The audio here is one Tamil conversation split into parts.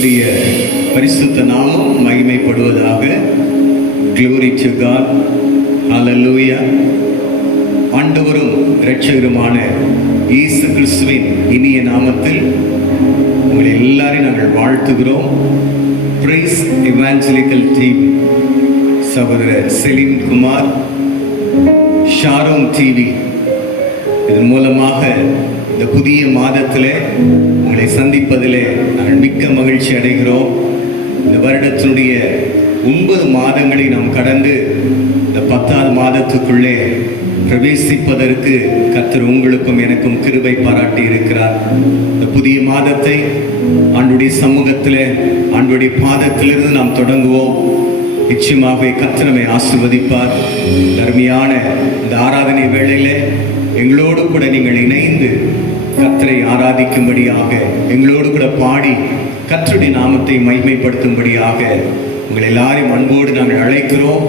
கர்த்தருடைய பரிசுத்த நாமம் மகிமைப்படுவதாக. Glory to God. Hallelujah. ஆண்டவரும் இரட்சகருமான இயேசு கிறிஸ்துவின் இனிய நாமத்தில் உங்களை எல்லாரையும் நாங்கள் வாழ்த்துகிறோம். பிரைஸ் எவாஞ்சலிக்கல் டீம், சகோதரர் செலிம் குமார், ஷாரோன் டிவி, இதன் மூலமாக இந்த புதிய மாதத்திலே உங்களை சந்திப்பதிலே நாங்கள் மிக்க மகிழ்ச்சி அடைகிறோம். இந்த வருடத்தினுடைய 9 மாதங்களை நாம் கடந்து இந்த 10வது மாதத்துக்குள்ளே பிரவேசிப்பதற்கு கர்த்தர் உங்களுக்கும் எனக்கும் கிருபை பாராட்டி இருக்கிறார். இந்த புதிய மாதத்தை ஆண்டுடைய சமூகத்தில், ஆண்டுடைய பாதத்திலிருந்து நாம் தொடங்குவோம். நிச்சயமாகவே கர்த்தர் நம்மை ஆசீர்வதிப்பார். அருமையான இந்த ஆராதனை வேளையிலே எங்களோடு கூட நீங்கள் இணைந்து கர்த்தரை ஆராதிக்கும்படியாக, எங்களோடு கூட பாடி கர்த்தருடைய நாமத்தை மகிமைப்படுத்தும்படியாக உங்கள் எல்லாரையும் அன்போடு நாங்கள் அழைக்கிறோம்.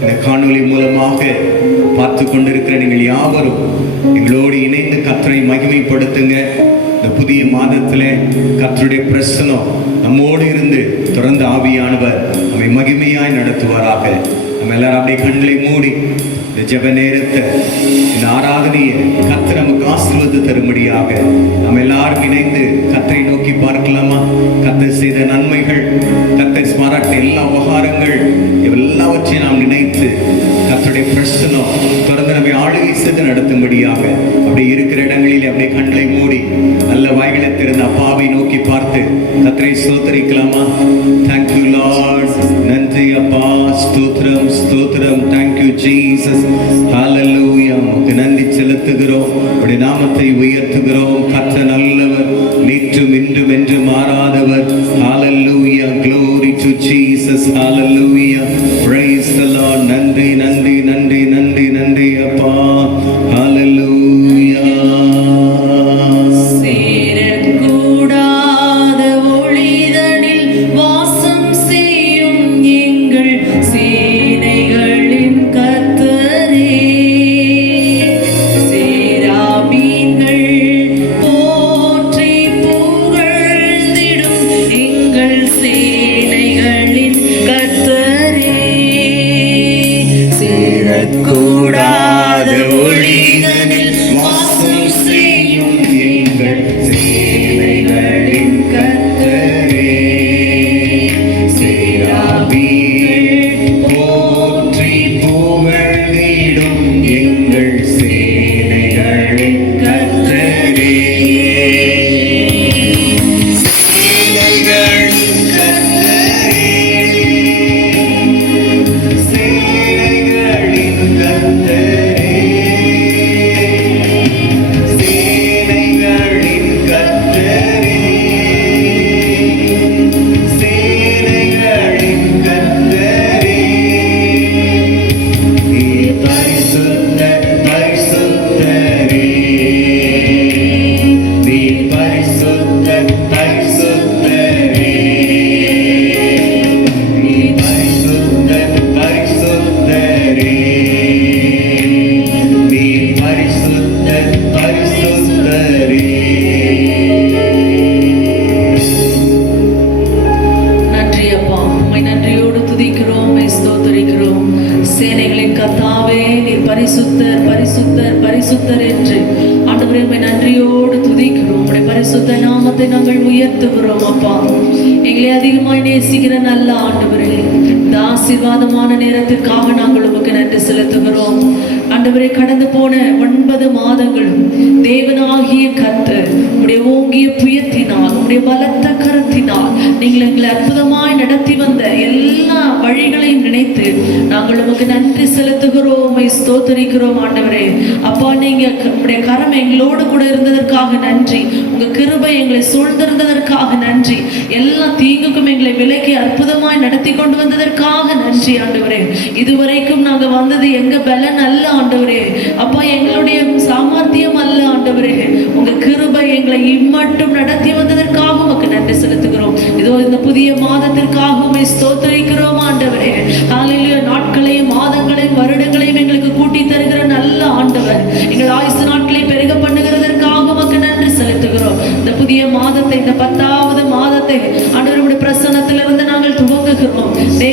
இந்த காணொலி மூலமாக பார்த்து கொண்டிருக்கிற நீங்கள் யாவரும் எங்களோடு இணைந்து கர்த்தரை மகிமைப்படுத்துங்க. இந்த புதிய மாதத்தில் கர்த்தருடைய பிரசன்னம் நம்மோடு இருந்து தொடர்ந்து ஆவியானவர் நம்மை மகிமையாய் நடத்துவாராக. நம்ம எல்லாரும் அப்படியே கண்களை மூடி இந்த ஜெப நேரத்தை, இந்த ஆராதனையை கர்த்தர் நமக்கு ஆசீர்வாதத்தை தரும்படியாக நம்ம எல்லாரும் இணைந்து கர்த்தரை நோக்கி பார்க்கலாமா? கர்த்தர் செய்த நன்மைகள், கர்த்தர் பாராட்டிய எல்லா உபகாரங்கள் எல்லாவற்றையும் நாம் நினைத்து கர்த்தருடைய பிரசன்னம் தொடர்ந்து நம்மை ஆளுகை செய்து நடத்தும்படியாக அப்படி இருக்கிற இடங்களில் அப்படியே கண்களை மூடி நல்ல வாய்களை திறந்த அப்பாவை நோக்கி பார்த்து கர்த்தரை ஸ்தோத்திரிக்கலாமா? தேங்க்யூ லார்ட், நன்றி அப்பா, ஸ்தோத்திரம் ஸ்தோத்திரம், தேங்க்யூ ஜீசஸ், ஹalleluya. உமக்கு நன்றி செலுத்துகிறோம், உம்முடைய நாமத்தை உயர்த்துகிறோம். கர்த்தர் நல்லவர், நேற்றும் இன்றும் என்று மாறாதவர். ஹalleluya, glory to Jesus, hallelujah, praise the Lord. நன்றி நன்றி நன்றி நன்றி நன்றி அப்பா, ஹalleluya. நாங்கள் உயர்த்துகிறோம் அப்பா. எங்களை அதிகமாய் நேசிக்கிற நல்ல ஆண்டவரே, இந்த ஆசீர்வாதமான நேரத்திற்காக நாங்கள் உமக்கு நன்றி செலுத்துகிறோம். ஆண்டவரே, கடந்து போன 9 மாதங்களும் தேவனாகிய கர்த்தர் உடைய ஓங்கிய புயத்தினால், உடைய பலத்த கரத்தினால் நீங்கள் எங்களை அற்புதமாய் நடத்தி வந்த எல்லா வழிகளையும் நினைத்து நாங்கள் உமக்கு நன்றி செலுத்துகிறோம், ஸ்தோத்திரிக்கிறோம். ஆண்டவரே அப்பா, நீங்க உடைய கரம் எங்களோடு கூட இருந்ததற்காக நன்றி. உங்க கிருபை எங்களை சூழ்ந்திருந்ததற்காக நன்றி. எல்லா தீங்குக்கும் எங்களை விலக்கி அற்புதமாய் நடத்தி கொண்டு வந்ததற்காக நன்றி ஆண்டவரே. இதுவரைக்கும் நாங்க வந்தது எங்க பலன் அல்ல ஆண்டவரே அப்பா, எங்களுடைய சாமர்த்தியம் அல்ல ஆண்டவரே. உங்க கிருபை எங்களை இம்மட்டும் நடத்தி வந்ததற்காக உமக்கு நன்றி செலுத்துகிறோம். இதோ இந்த புதிய மாதத்திற்காக உம்மை ஸ்தோத்திரிக்கிறோம் ஆண்டவரே. ஹல்லேலூயா. நாட்களையும் மாதங்களையும் வருடங்களையும் எங்களுக்கு கூட்டி தருகிற நல்ல ஆண்டவர், எங்கள் ஆயுசு நாட்களை பெருக பண்ணுகிறதற்காக உமக்கு நன்றி செலுத்துகிறோம். இந்த புதிய மாதத்தை, இந்த 10வது மாதத்தை ஆண்டவருடைய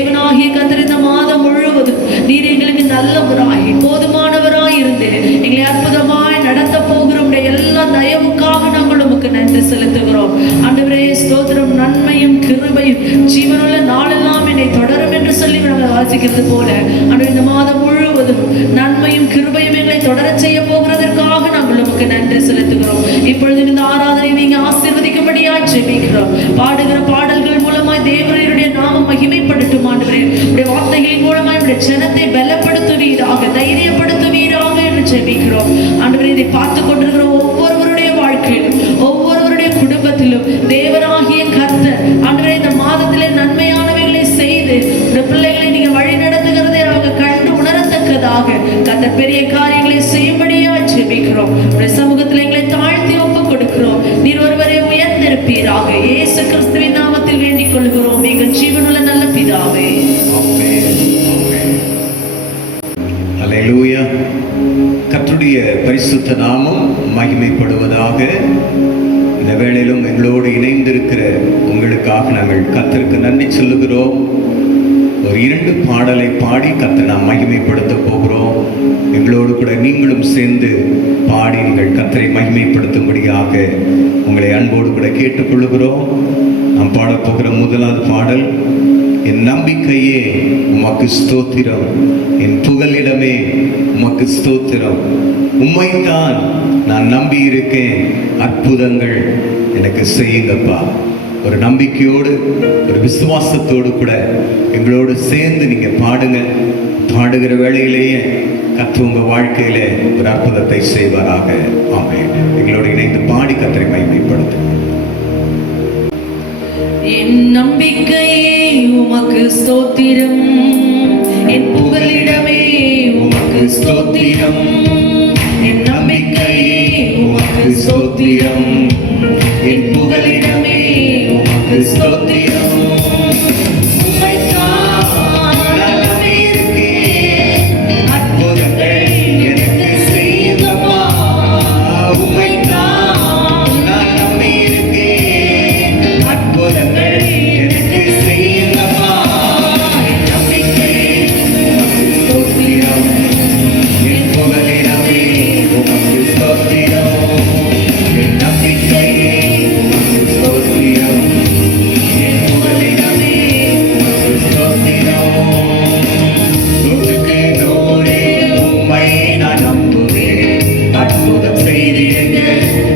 தேவனாகிய கர்த்தர் இந்த மாதம் முழுவதும் நீர் எங்களுக்கு நல்லவராய் போதுமானவராய் இருந்து எங்களை அற்புதமாய் நடத்த போகிற எல்லா தயவுக்காக நாங்கள் உமக்கு நன்றி செலுத்துகிறோம். ஆண்டவரே ஸ்தோத்திரம். நன்மையும் கிருபையும் ஜீவனுள்ள நாளெல்லாம் என்னை தொடரும் என்று சொல்லி நாங்கள் வாசிக்கிறது போல ஆண்டவர் இந்த மாதம் முழுவதும் நன்மையும் கிருபையும் எங்களை தொடர செய்ய போகிறதற்காக நாங்கள் உமக்கு நன்றி செலுத்துகிறோம். இப்பொழுது இந்த ஆராதனை நீங்க ஆசீர்வதிக்கும்படியாய் ஜெபிக்கிறோம். பாடுகிற பாடல்கள் மூலமாய் தேவனுடைய நாமம் மகிமைப்படட்டும். ஆண்டவரே உடைய வார்த்தைகளின் மூலமாய் உடைய ஜனத்தை பலப்படுத்துவீராக, தைரியப்படுத்துவீராக என்று ஜெபிக்கிறோம். ஆண்டவரே இதை பார்த்து கொண்டிருக்கிற ஒவ்வொருவருடைய வாழ்க்கையிலும் ஒவ்வொருவருடைய குடும்பத்திலும் தேவனாகிய கர்த்தர் ஆண்டவரே இந்த மாதத்திலே நன்மையானவைகளை செய்து இந்த பிள்ளைகளை நீங்க வழி நடத்துகிறதை அவங்க கண்டு உணரத்தக்கதாக கர்த்தர் பெரிய காரியங்களை செய்யும்படியா ஜெபிக்கிறோம். உடைய சமூகத்தில் எங்களை தாழ்த்தி ஒப்புக் கொடுக்கிறோம். நீர் ஒருவரை உயர்ந்திருப்பீராக. இயேசு கிறிஸ்துவின் நாமத்தில் வேண்டிக் கொள்கிறோம் எங்கள் ஜீவனுள்ள நல்ல பிதாவே. அல்லேலூயா. கர்த்தருடைய பரிசுத்த நாமம் மகிமைப்படுவதாக. இந்த வேளையிலும் எங்களோடு இணைந்திருக்கிற உங்களுக்காக நாங்கள் கர்த்தருக்கு நன்றி சொல்லுகிறோம். ஒரு 2 பாடலை பாடி கர்த்தரை நாம் மகிமைப்படுத்த போகிறோம். எங்களோடு கூட நீங்களும் சேர்ந்து பாடி நீங்கள் கர்த்தரை மகிமைப்படுத்தும்படியாக உங்களை அன்போடு கூட கேட்டுக்கொள்ளுகிறோம். நாம் பாடப்போகிற முதலாவது பாடல், என் நம்பிக்கையே உமக்கு ஸ்தோத்திரம், என் புகலிடமே உமக்கு ஸ்தோத்திரம், உம்மைத்தான் நான் நம்பி இருக்கேன், அற்புதங்கள் எனக்கு செய்யுங்கப்பா. ஒரு நம்பிக்கையோடு ஒரு விசுவாசத்தோடு கூட எங்களோடு சேர்ந்து நீங்க பாடுங்க. பாடுகிற வேளையிலேயே கர்த்தர் உங்க வாழ்க்கையில ஒரு அற்புதத்தை செய்வாராக. ஆமென். எங்களோடு இணைந்து பாடி கர்த்தரை மகிமைப்படுத்தும். என் நம்பிக்கையே உமக்கு ஸ்தோத்திரம், என் புகலிடமே உமக்கு ஸ்தோத்திரம், என் நம்பிக்கையே உமக்கு ஸ்தோத்திரம், என் புகலிடமே உமக்கு ஸ்தோத்திரம்.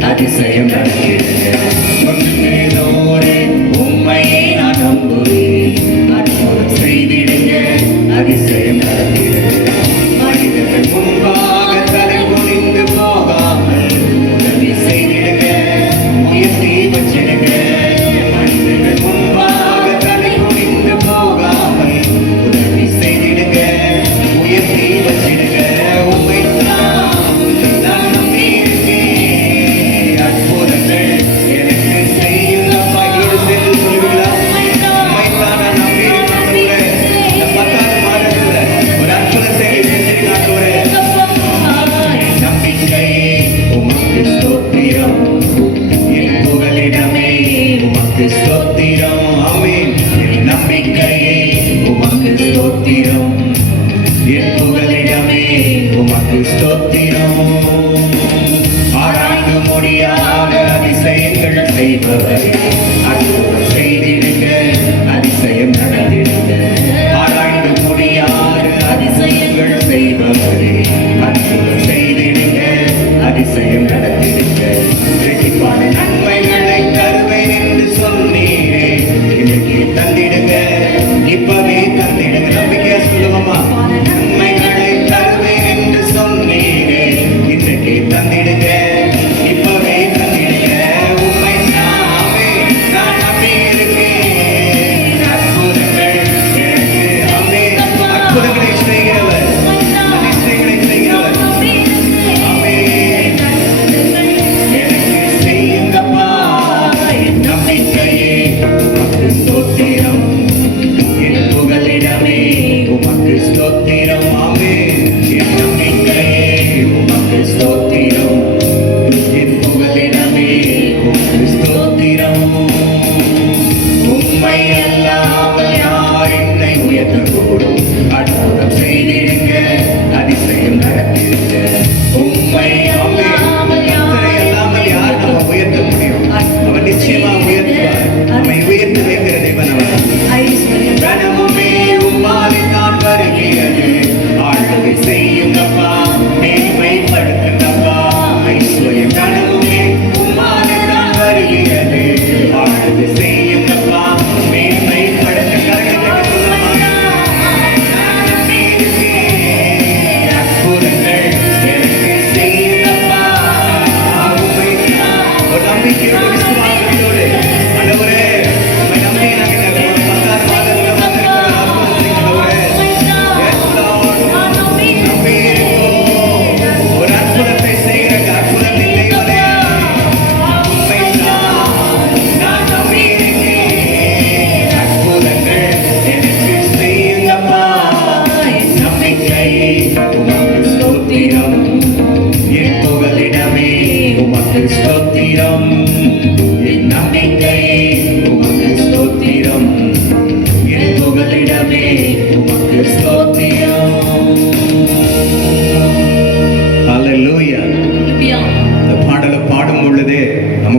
அதிசயம் நடக்கிறது. உம்மையே நான் நம்புவேன், அற்புதம் செய்திடுங்க, அதிசயம் நடக்கிறது. மனிதர்கள் முன்பாக தலை குனிந்து போகாமல் உதவி செய்திடுங்க, உயர்த்தி வச்சிடுங்க. மனிதர்கள் முன்பாக தலை குனிந்து போகாமல் உதவி செய்திடுங்க, உயர்த்தி வச்சிடுங்க.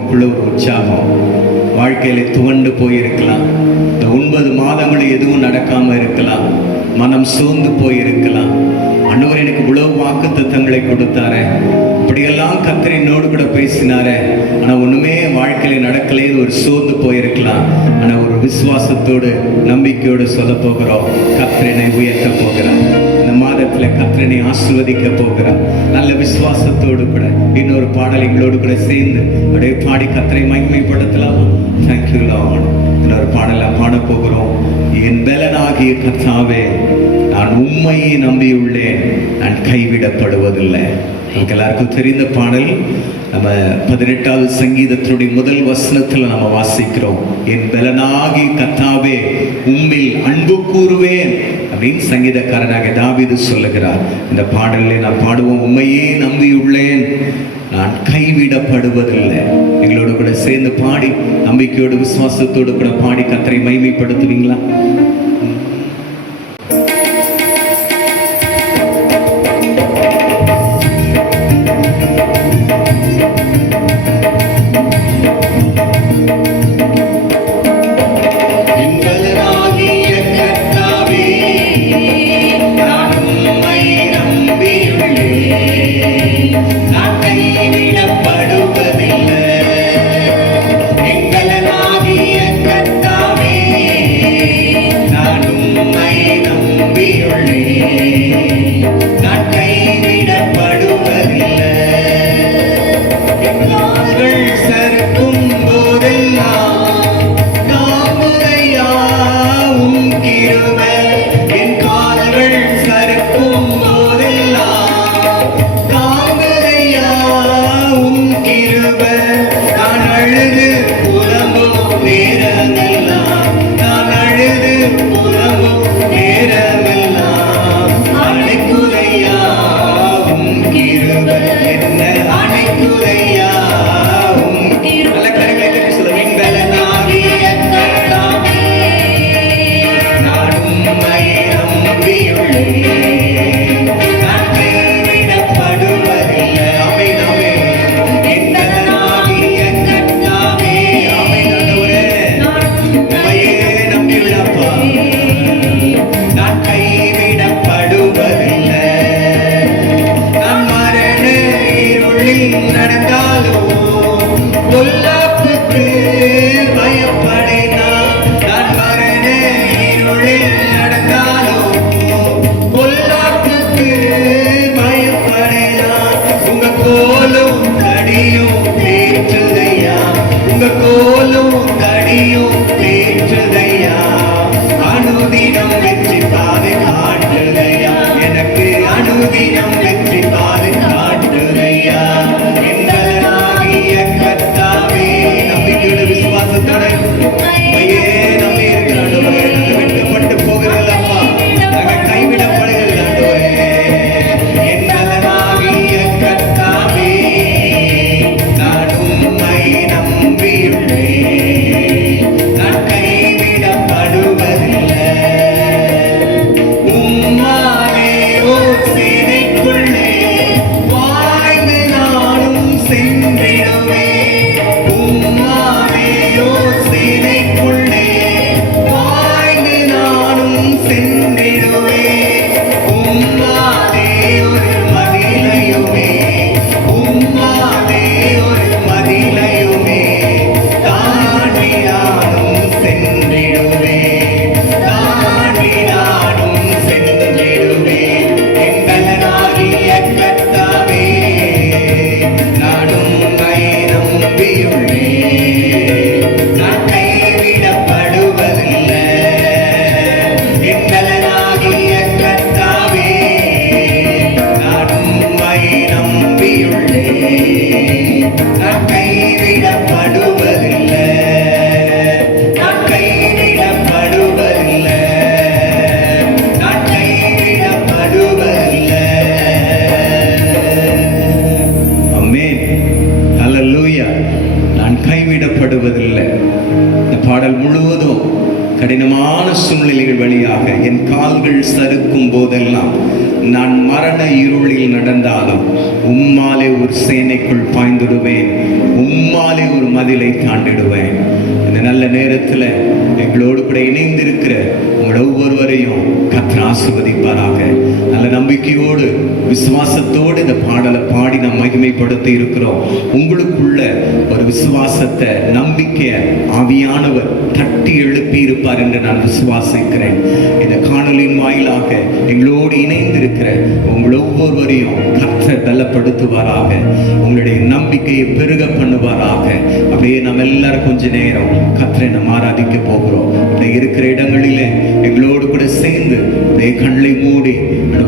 நமக்குள்ள ஒரு உற்சாகம். வாழ்க்கையில துவண்டு போயிருக்கலாம், இந்த 9 மாதங்கள் எதுவும் நடக்காம இருக்கலாம், மனம் சோர்ந்து போயிருக்கலாம். ஆண்டவர் எனக்கு இவ்வளவு வாக்கு தத்தங்களை கொடுத்தாரே, இப்படியெல்லாம் கர்த்தர் என்னோடு கூட பேசினாரே, ஆனா ஒண்ணுமே வாழ்க்கையில நடக்கலைன்னு ஒரு சோர்ந்து போயிருக்கலாம். ஆனா ஒரு விசுவாசத்தோடு நம்பிக்கையோடு சொல்ல போகிறோம், கர்த்தரை உயர்த்த போகிறார். இந்த மாதத்துல கர்த்தரை ஆசீர்வதிக்க போகிறார். நல்ல விசுவாசத்தோடு கூட இன்னொரு பாடல் எங்களோடு கூட சேர்ந்து அப்படியே பாடி கர்த்தரை மகிமைப்படுத்தலாமா? Thank you Lord. இன்னொரு பாடலை பாட போகிறோம். என் பலனாகிய கர்த்தாவே, நான் உம்மையை நம்பியுள்ளேன், நான் கைவிடப்படுவதில்லை. நமக்கு எல்லாருக்கும் தெரிந்த பாடல். நம்ம 18வது சங்கீதத்தினுடைய முதல் வசனத்துல நம்ம வாசிக்கிறோம், என் பலனாகிய கர்த்தாவே உம்மில் அன்பு கூறுவேன் அப்படின்னு சங்கீதக்காரனாக தாவீது சொல்லுகிறார். இந்த பாடலில் நான் பாடுவோம், உம்மையே நம்பியுள்ளேன், நான் கைவிடப்படுவதில்லை. எங்களோடு கூட சேர்ந்து பாடி நம்பிக்கையோடு விசுவாசத்தோடு கூட பாடி கர்த்தரை மகிமைப்படுத்துவீங்களா? கடினமான சூழ்நிலைகள் வழியாக என் கால்கள் சறுக்கும் போதெல்லாம் நான் மரண இருளில் நடந்தாலும் உம்மாலே ஒரு சேனைக்குள் பாய்ந்துடுவேன், உம்மாலே ஒரு மதிலை தாண்டிடுவேன். இந்த நல்ல நேரத்தில் எங்களோடு கூட இணைந்திருக்கிற உங்கள் ஒவ்வொருவரையும் கர்த்தர் ஆசீர்வதிப்பாராக. நல்ல நம்பிக்கையோடு விசுவாசத்தோடு இந்த பாடலை பாடி நாம் மகிமைப்படுத்தி இருக்கிறோம். உங்களுக்குள்ள ஒரு விசுவாசத்தை, நம்பிக்கை ஆவியானவர் தட்டி எழுப்பி இருப்பார் என்று நான் விசுவாசிக்கிறேன். இந்த காணொலியின் வாயிலாக எங்களோடு இணைந்திருக்கிற உங்கள் ஒவ்வொருவரையும் கர்த்தர் பலப்படுத்துவாராக, உங்களுடைய நம்பிக்கையை பெருக பண்ணுவாராக. அப்படியே நம்ம எல்லாரும் கொஞ்ச நேரம் கர்த்தரை நம்ம ஆராதிக்க போகிறோம். அப்படியே இருக்கிற இடங்களிலே எங்களோடு கூட சேர்ந்து அப்படியே கண்ணை மூடி,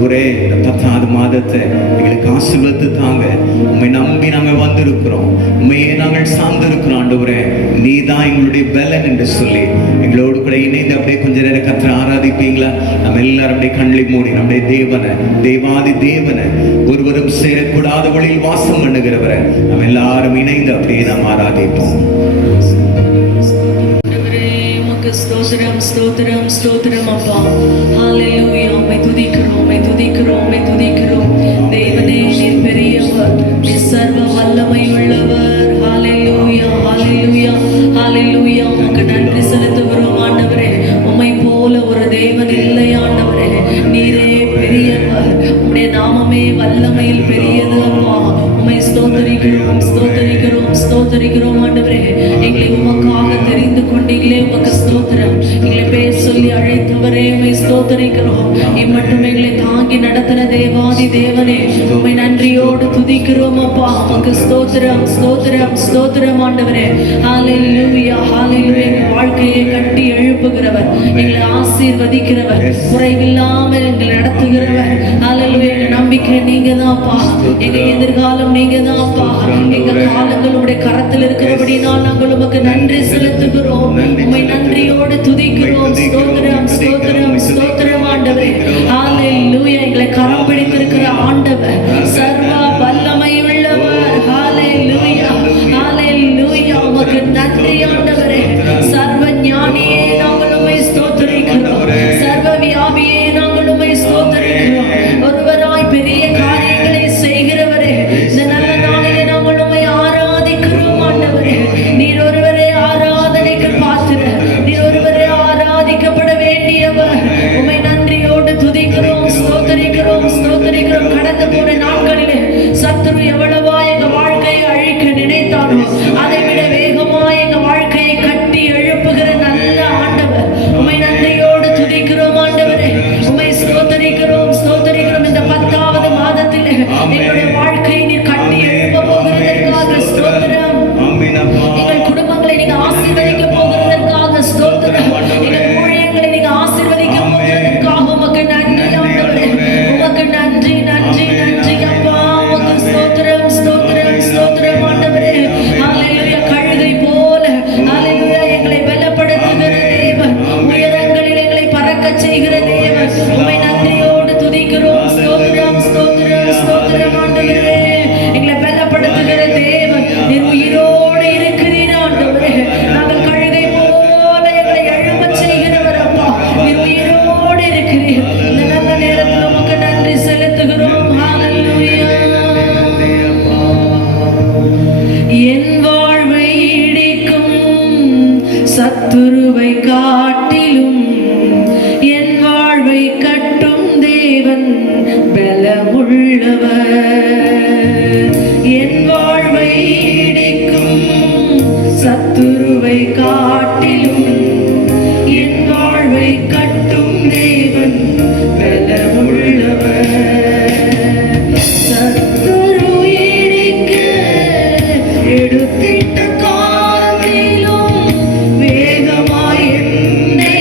ஒரே இந்த 10வது மாதத்தை எங்களுக்கு ஆசீர்வதித்து தாங்க. உண்மை நம்பி நாங்கள் வந்திருக்கிறோம், உண்மையே நாங்கள் சார்ந்திருக்கிறோம். ஆண்டவரே, நீ தான் எங்களுடைய பலன் என்று சொல்லி எங்களோடு கூட இணைந்து அப்படியே கொஞ்ச நேரம் கர்த்தரை ஆராதிப்பீங்களா? நம்ம எல்லாரும் அப்படியே கண்ணை மூடி நம்முடைய தேவனை, தேவாதி தேவனை, ஒருவரும் சேரக்கூடாத வழியில் வாசம் பண்ணுகிறவரை நம்ம எல்லாரும் இணைந்து அப்படியே நாம் ஆராதிப்போம். ஸ்தோத்திரம் ஸ்தோத்திரம் ஸ்தோத்திரம் அப்பா. ஹல்லேலூயா. உம்மை துதிக்கிறோம், உம்மை துதிக்கிறோம், உம்மை துதிக்கிறோம். தேவனே, நீர் பெரியவர், நீர் சர்வ வல்லமை உள்ளவர். ஹல்லேலூயா, ஹல்லேலூயா, ஹல்லேலூயா. உமக்கு நன்றி செலுத்துகிறோம் ஆண்டவரே. உம்மை போல ஒரு தேவன் இல்லை ஆண்டவரே. நீரே பெரியவர், உம்முடைய நாமமே வல்லமையில் பெரியது அப்பா. உம்மை ஸ்தோத்திரிக்கிறோம், ஸ்தோத்திரிக்கிறோம், ஸ்தோத்திரிக்கிறோம் ஆண்டவரே. எங்களை உமக்காக தெரிந்து கொண்டீங்களே, உமக்கு ஸ்தோத்திரம். எங்களை பேர் சொல்லி அழைத்தவரே, உம்மை ஸ்தோத்திரிக்கிறோம். இம்மட்டும் எங்களை தாங்கி நடத்தின தேவாதி தேவனே, உம்மை நன்றியோடு துதிக்கிறோம் அப்பா. உமக்கு ஸ்தோத்திரம், ஸ்தோத்திரம், ஸ்தோத்திரம் ஆண்டவரே. ஹல்லேலூயா, ஹல்லேலூயா. எங்கள் வாழ்க்கையை கட்டி எழுப்புகிறவர், எங்களை ஆசீர்வதிக்கிறவர், குறைவில்லாமல் எங்களை நடத்துகிறவர். ஹல்லேலூயா. எங்கள் நம்பிக்கை நீங்க தான்ப்பா, எங்க எதிர்காலம் நீங்க தான்ப்பா. எங்க காலங்கள் உடைய கரத்தில் இருக்கிறபடினால் நாங்கள் உமக்கு நன்றி செலுத்துகிறோம். உம்மை நன்றியோடு துதிக்கிறோம். ஸ்தோத்திரம், ஸ்தோத்திரம், ஸ்தோத்திரம் ஆண்டவரே. ஹல்லேலூயா. எங்களை கரம் பிடித்திருக்கிற ஆண்டவர் சர்வ வல்லமை உள்ளவர். ஹல்லேலூயா, ஹல்லேலூயா. உமக்கு நன்றி ஆண்டவரே. சர்வ ஞானியே நாங்கள் உம்மை ஸ்தோத்திரிக்கிறோம். சர்வ வியாபியே நாங்கள் உம்மை ஸ்தோத்திரிக்கிறோம். ஒருவராய் பெரிய காரியங்களை செய்கிறவரே, இந்த நல்ல நாளிலே நாங்கள் உம்மை ஆராதிக்கிறோம் ஆண்டவரே. நீர் ஒருவரே ஆராதனைக்கு பாத்திரர், நீர் ஒருவரே ஆராதிக்கப்பட வேண்டியவர். உம்மை நன்றியோடு துதிக்கிறோம், ஸ்தோத்திரிக்கிறோம், ஸ்தோத்திரிக்கிறோம். கடந்து போன நாட்களிலே சத்துரு எவ்வளவா எங்க வாழ்க்கையை அழிக்க நினைத்தானோ, அதை விட வேகமாய் எங்க வாழ்க்கையை கட்டி எழுப்புகிற நல்ல ஆண்டவர். உம்மை நன்றியோடு துதிக்கிறோம் ஆண்டவரே. உம்மை ஸ்தோத்திரிக்கிறோம், ஸ்தோத்திரிக்கிறோம். இந்த 10வது மாதத்திலே எங்களுடைய வாழ்க்கையை நீர் கட்டி எழுப்ப போகிறதற்காக ஸ்தோத்திரம். எங்கள் குடும்பங்களை நீங்க ஆசீர்வதிக்க போகிறதற்காக ஸ்தோத்திரம். எங்கள் ஊழியங்களை நீங்க ஆசீர்வதிக்க போகிறதற்காக உமக்கு நன்றி ஆண்டவரே. உமக்கு நன்றி, நன்றி, நன்றி அப்பா. உமக்கு ஸ்தோத்திரம், ஸ்தோத்திரம், ஸ்தோத்திரம் ஆண்டவரே. ஹல்லேலூயா. கழுகை போல ஹல்லேலூயா எங்களை பலப்படுத்துகிற தேவன், உயரங்களில் எங்களை பறக்க செய்கிற தேவன். உம்மை நன்றியோடு துதிக்கிறோம். ஸ்தோத்திரம், ஸ்தோத்திரம், ஸ்தோத்திரம் ஆண்டவரே. எங்களை பலப்படுத்துகிற தேவன், நீர் உயிரோடு இருக்கிறீர் ஆண்டவரே. நாங்கள் கழுகை போல எங்களை எழும்பச் செய்கிறவர் அப்பா. நீர் உயிரோடு இருக்கிறீர். இந்த நல்ல நேரத்தில் உமக்கு நன்றி செலுத்துகிறோம். ஹல்லேலூயா. என் வாழ்வை இடிக்கும் சத்துருவை காட்டிலும் என் வாழ்வை கட்டும் தேவன் பலமுள்ளவர். என் வாழ்வை இடிக்கும் சத்துருவை காட்டிலும் என் வாழ்வை கட்டும் தேவன் பலமுள்ளவர். சத்துரு இடிக்க எடுத்திட்ட காதிலும் வேகமாய் என்னை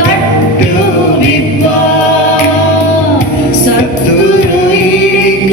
கட்டுவிப்பார். சத்துரு இடிக்க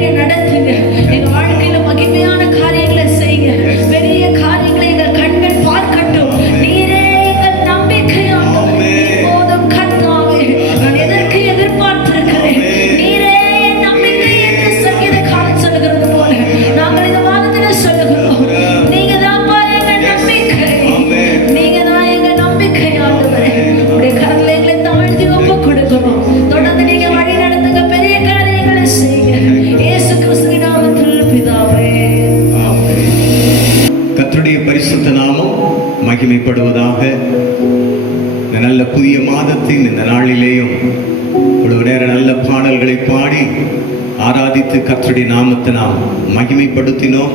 நீங்க நடத்துங்க. எங்க வாழ்க்கையில மகிமையான காரியங்களை செய்யுங்க. பெரிய காரியங்களை எங்கள் கண்கள் பார்க்கட்டும். நீரே எங்கள் நம்பிக்கை ஆண்டவரே. போதும் கர்த்தாவே, நான் எதற்கு எதிர்பார்த்திருக்கிறேன்? நீரே என் நம்பிக்கை என்று சங்கீதக்காரன் சொல்லுகிறது போல நாங்கள் இந்த வாரத்துல சொல்லுகிறோம். நீங்க தான்ப்பா எங்க நம்பிக்கை. நீங்க தான் எங்க நம்பிக்கை ஆண்டவரே. உடைய கரங்களை எங்களை தாழ்த்தி ஒப்பு கொடுக்கிறோம். தொடர்ந்து நீங்க வழி நடத்துங்க. பெரிய காரியங்களை செய்யுங்க. இயேசு கிறிஸ்துவின் நாமத்தில் பிதாவே. கர்த்தருடைய பரிசுத்த நாமம் மகிமைப்படுவதாக. இந்த நல்ல புதிய மாதத்தின் இந்த நாளிலேயும் இவ்வளவு நேரம் நல்ல பாடல்களை பாடி ஆராதித்து கர்த்தருடைய நாமத்தை நாம் மகிமைப்படுத்தினோம்.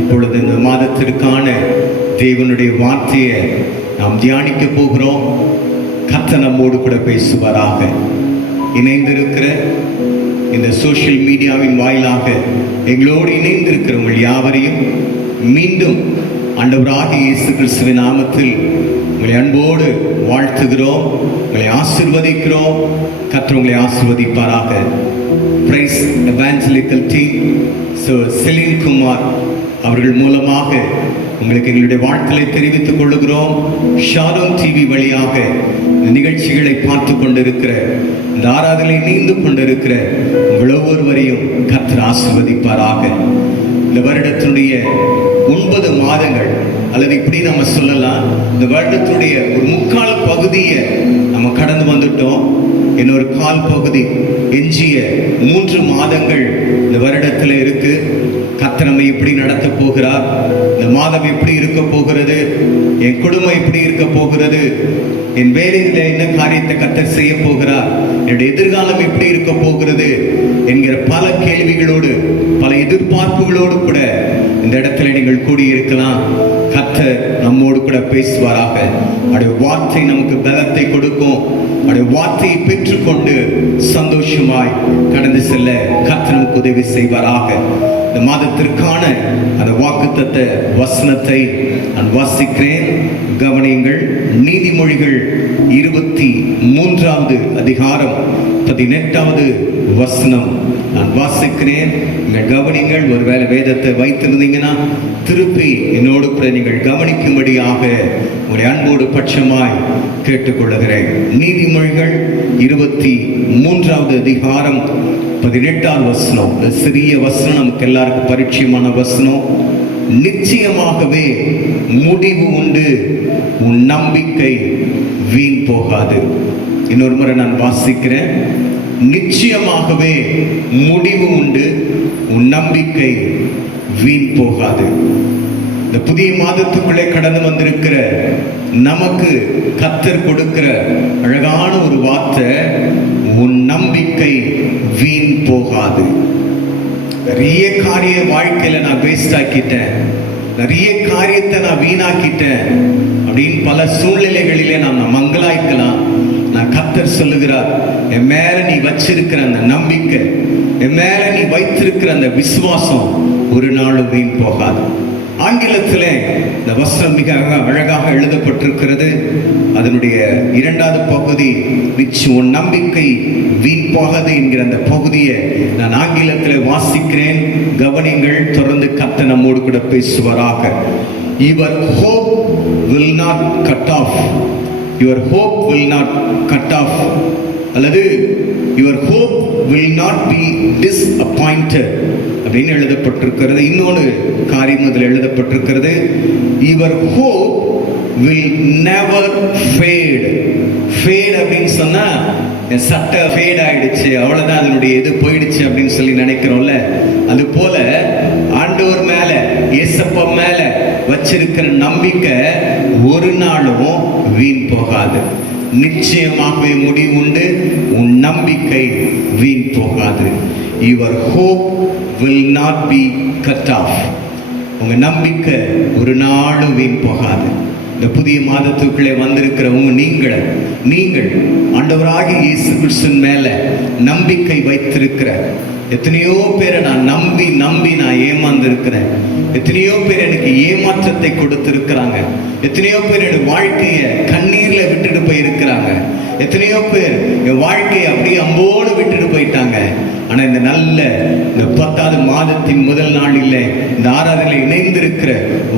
இப்பொழுது இந்த மாதத்திற்கான தேவனுடைய வார்த்தையை நாம் தியானிக்க போகிறோம். கர்த்தர் நம்மோடு கூட பேசுவாராக. இணைந்திருக்கிற இந்த சோஷியல் மீடியாவின் வாயிலாக எங்களோடு இணைந்திருக்கிற உங்கள் யாவரையும் மீண்டும் ஆண்டவராகிய இயேசு கிறிஸ்துவின் நாமத்தில் உங்களை அன்போடு வாழ்த்துகிறோம். உங்களை ஆசீர்வதிக்கிறோம். கர்த்தர் உங்களை ஆசீர்வதிப்பாராக. பிரைஸ் எவாஞ்சலிக்கல் டீம் செலின் குமார் அவர்கள் மூலமாக உங்களுக்கு எங்களுடைய வாழ்த்துக்களை தெரிவித்துக் கொள்ளுகிறோம். ஷாரோன் டிவி வழியாக இந்த நிகழ்ச்சிகளை பார்த்து கொண்டிருக்கிற, இந்த ஆராதனை நீந்து கொண்டிருக்கிற உங்கள் ஒவ்வொருவரையும் கர்த்தர் ஆசீர்வதிப்பாராக. இந்த வருடத்தினுடைய 9 மாதங்கள், அல்லது இப்படி நம்ம சொல்லலாம், இந்த வருடத்துடைய ஒரு முக்கால் பகுதியை நம்ம கடந்து வந்துட்டோம். இன்னொரு கால் பகுதி எஞ்சிய 3 மாதங்கள் இந்த வருடத்தில் இருக்கு. கர்த்தர் நம்மை எப்படி நடத்த போகிறார்? இந்த மாதம் எப்படி இருக்க போகிறது? என் குடும்பம் எப்படி இருக்க போகிறது? என் வேலையில் என்ன காரியத்தை கர்த்தர் செய்ய போகிறார்? என்னுடைய எதிர்காலம் எப்படி இருக்க போகிறது என்கிற பல கேள்விகளோடு, பல எதிர்பார்ப்புகளோடு கூட இந்த இடத்துல நீங்கள் கூடியிருக்கலாம். கர்த்தர் நம்மோடு கூட பேசுவாராக. அவருடைய வார்த்தை நமக்கு பலத்தை கொடுக்கும். அவருடைய வார்த்தையை பெற்றுக்கொண்டு சந்தோஷமாய் கடந்து செல்ல கர்த்தர் நமக்கு உதவி செய்வாராக. இந்த மாதத்திற்கான அந்த வாக்குத்தத்த வசனத்தை நான் வாசிக்கிறேன். கவனியுங்கள். நீதிமொழிகள் 23வது அதிகாரம் 18வது வசனம் நான் வாசிக்கிறேன். நீங்கள் கவனிங்கள். ஒருவேளை வேதத்தை வைத்திருந்தீங்கன்னா திருப்பி என்னோடு கூட நீங்கள் கவனிக்கும்படியாக உங்களை அன்போடு பட்சமாய் கேட்டுக்கொள்ளுகிறேன். நீதிமொழிகள் 23வது அதிகாரம் 18வது வசனம். இந்த சிறிய வசனம் நமக்கு எல்லாருக்கும் பரிச்சயமான வசனம். நிச்சயமாகவே முடிவு உண்டு, உன் நம்பிக்கை வீண் போகாது. இன்னொரு முறை நான் வாசிக்கிறேன். நிச்சயமாகவே முடிவு உண்டு, உன் நம்பிக்கை வீண் போகாது. இந்த புதிய மாதத்துக்குள்ளே கடந்து வந்திருக்கிற நமக்கு கர்த்தர் கொடுக்கிற அழகான ஒரு வார்த்தை, உன் நம்பிக்கை வீண் போகாது. நிறைய காரிய வாழ்க்கையில நான் வேஸ்ட் ஆக்கிட்டேன், நிறைய காரியத்தை நான் வீணாக்கிட்டேன் அப்படின்னு பல சூழ்நிலைகளிலே நாம் மங்களாய்க்கலாம். நான் கர்த்தர் சொல்லுகிறார், என் மேல நீ வச்சிருக்கிற அந்த நம்பிக்கை, என் மேல நீ வைத்திருக்கிற அந்த விசுவாசம் ஒரு நாளும் வீண் போகாது. ஆங்கிலத்திலே இந்த வசனம் மிக அழகாக எழுதப்பட்டிருக்கிறது. அதனுடைய 2வது பகுதி, உன் நம்பிக்கை வீண் போகாது என்கிற அந்த பகுதியை நான் ஆங்கிலத்தில் வாசிக்கிறேன். கவனிங்கள். தொடர்ந்து கர்த்தர் நம்மோடு கூட பேசுவாராக. Your hope will not cut off. Your hope will not cut off. அல்லது your hope will not be disappointed அப்படின்னு எழுதப்பட்டிருக்கிறது. இன்னொரு காரியம் அதில் எழுதப்பட்டிருக்கிறது, your hope will never fade. Fade அப்படின்னு சொன்னா என் சட்டை ஃபேட் ஆயிடுச்சு, அவ்வளவுதான், அதனுடைய இது போயிடுச்சு அப்படின்னு சொல்லி நினைக்கிறோம்ல. அது போல ஆண்டவர் மேல, இயேசப்பா மேல வச்சிருக்கிற நம்பிக்கை ஒரு நாளும் வீண் போகாது. நிச்சயமாகவே முடிவு உண்டு, உன் நம்பிக்கை வீண் போகாது. Your hope will not be cut off. உங்க நம்பிக்கை ஒரு நாளும் வீண் போகாது. இந்த புதிய மாதத்துக்குள்ளே வந்திருக்கிற நீங்கள் ஆண்டவராகிய இயேசு கிறிஸ்துவின் மேல நம்பிக்கை வைத்திருக்கிற எத்தனையோ பேரை நான் நம்பி நான் ஏமாந்திருக்கிறேன். எத்தனையோ பேர் எனக்கு ஏமாற்றத்தை கொடுத்திருக்கிறாங்க. எத்தனையோ பேர் என் வாழ்க்கைய கண்ணீர்ல விட்டுட்டு போயிருக்கிறாங்க. எத்தனையோ பேர் என் வாழ்க்கையை அப்படியே அம்போடு விட்டுட்டு போயிட்டாங்க. ஆனா இந்த 10வது மாதத்தின் முதல் நாளில் இந்த ஆராதனையில் இணைந்திருக்கிற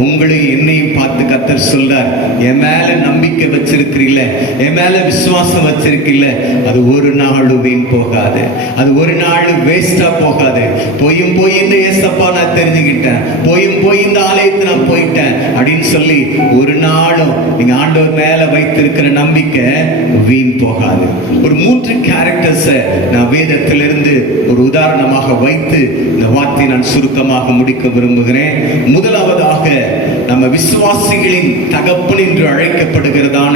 உங்களையும் என்னையும் பார்த்து கர்த்தர் சொல்றார், என் மேல நம்பிக்கை வச்சிருக்கிறீல்ல, என் மேல விசுவாசம் வச்சிருக்கீல்ல, அது ஒரு நாளும் வீண் போகாது, அது ஒரு நாளும் வேஸ்டா போகாது. போய் இந்த ஏசப்பா நான் தெரிஞ்சுக்கிட்டேன், போய் இந்த ஆலயத்தை நான் போயிட்டேன் அப்படின்னு சொல்லி ஒரு நாளும் நீங்க ஆண்டவர் மேல வைத்திருக்கிற நம்பிக்கை வீண் போகாது. ஒரு 3 கேரக்டர்ஸை நான் வேதத்திலிருந்து ஒரு உதாரணமாக வைத்து இந்த வார்த்தையை நான் சுருக்கமாக முடிக்க விரும்புகிறேன். முதலாவதாக, நம்ம விசுவாசிகளின் தகப்பன் என்று அழைக்கப்படுகிறதான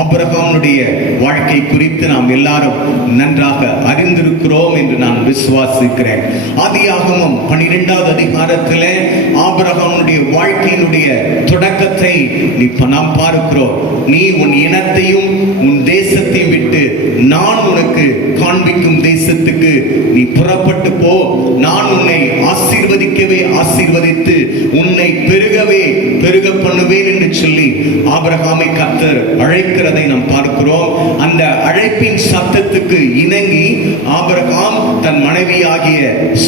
ஆபிரகாமுடைய வாழ்க்கை குறித்து நாம் எல்லாரும் நன்றாக அறிந்திருக்கிறோம் என்று நான் விசுவாசிக்கிறேன். ஆதியாகமம் 12வது அதிகாரத்திலே ஆபிரகாமுடைய வாழ்க்கையினுடைய தொடக்கத்தை நாம் பார்க்கிறோம். நீ உன் இனத்தையும் உன் தேசத்தையும் விட்டு நான் உனக்கு காண்பிக்கும் தேசத்துக்கு நீ புறப்பட்டு போ, நான் உன்னை ஆசீர்வதிக்கவே ஆசீர்வதித்து உன்னை பெருக பண்ணுவேன் என்று சொல்லி ஆபிரகாமை கர்த்தர் அழைக்கிறதை நாம் பார்க்கிறோம். அந்த அழைப்பின் சத்தத்துக்கு இணங்கி ஆபிரகாம் தன் மனைவியாகிய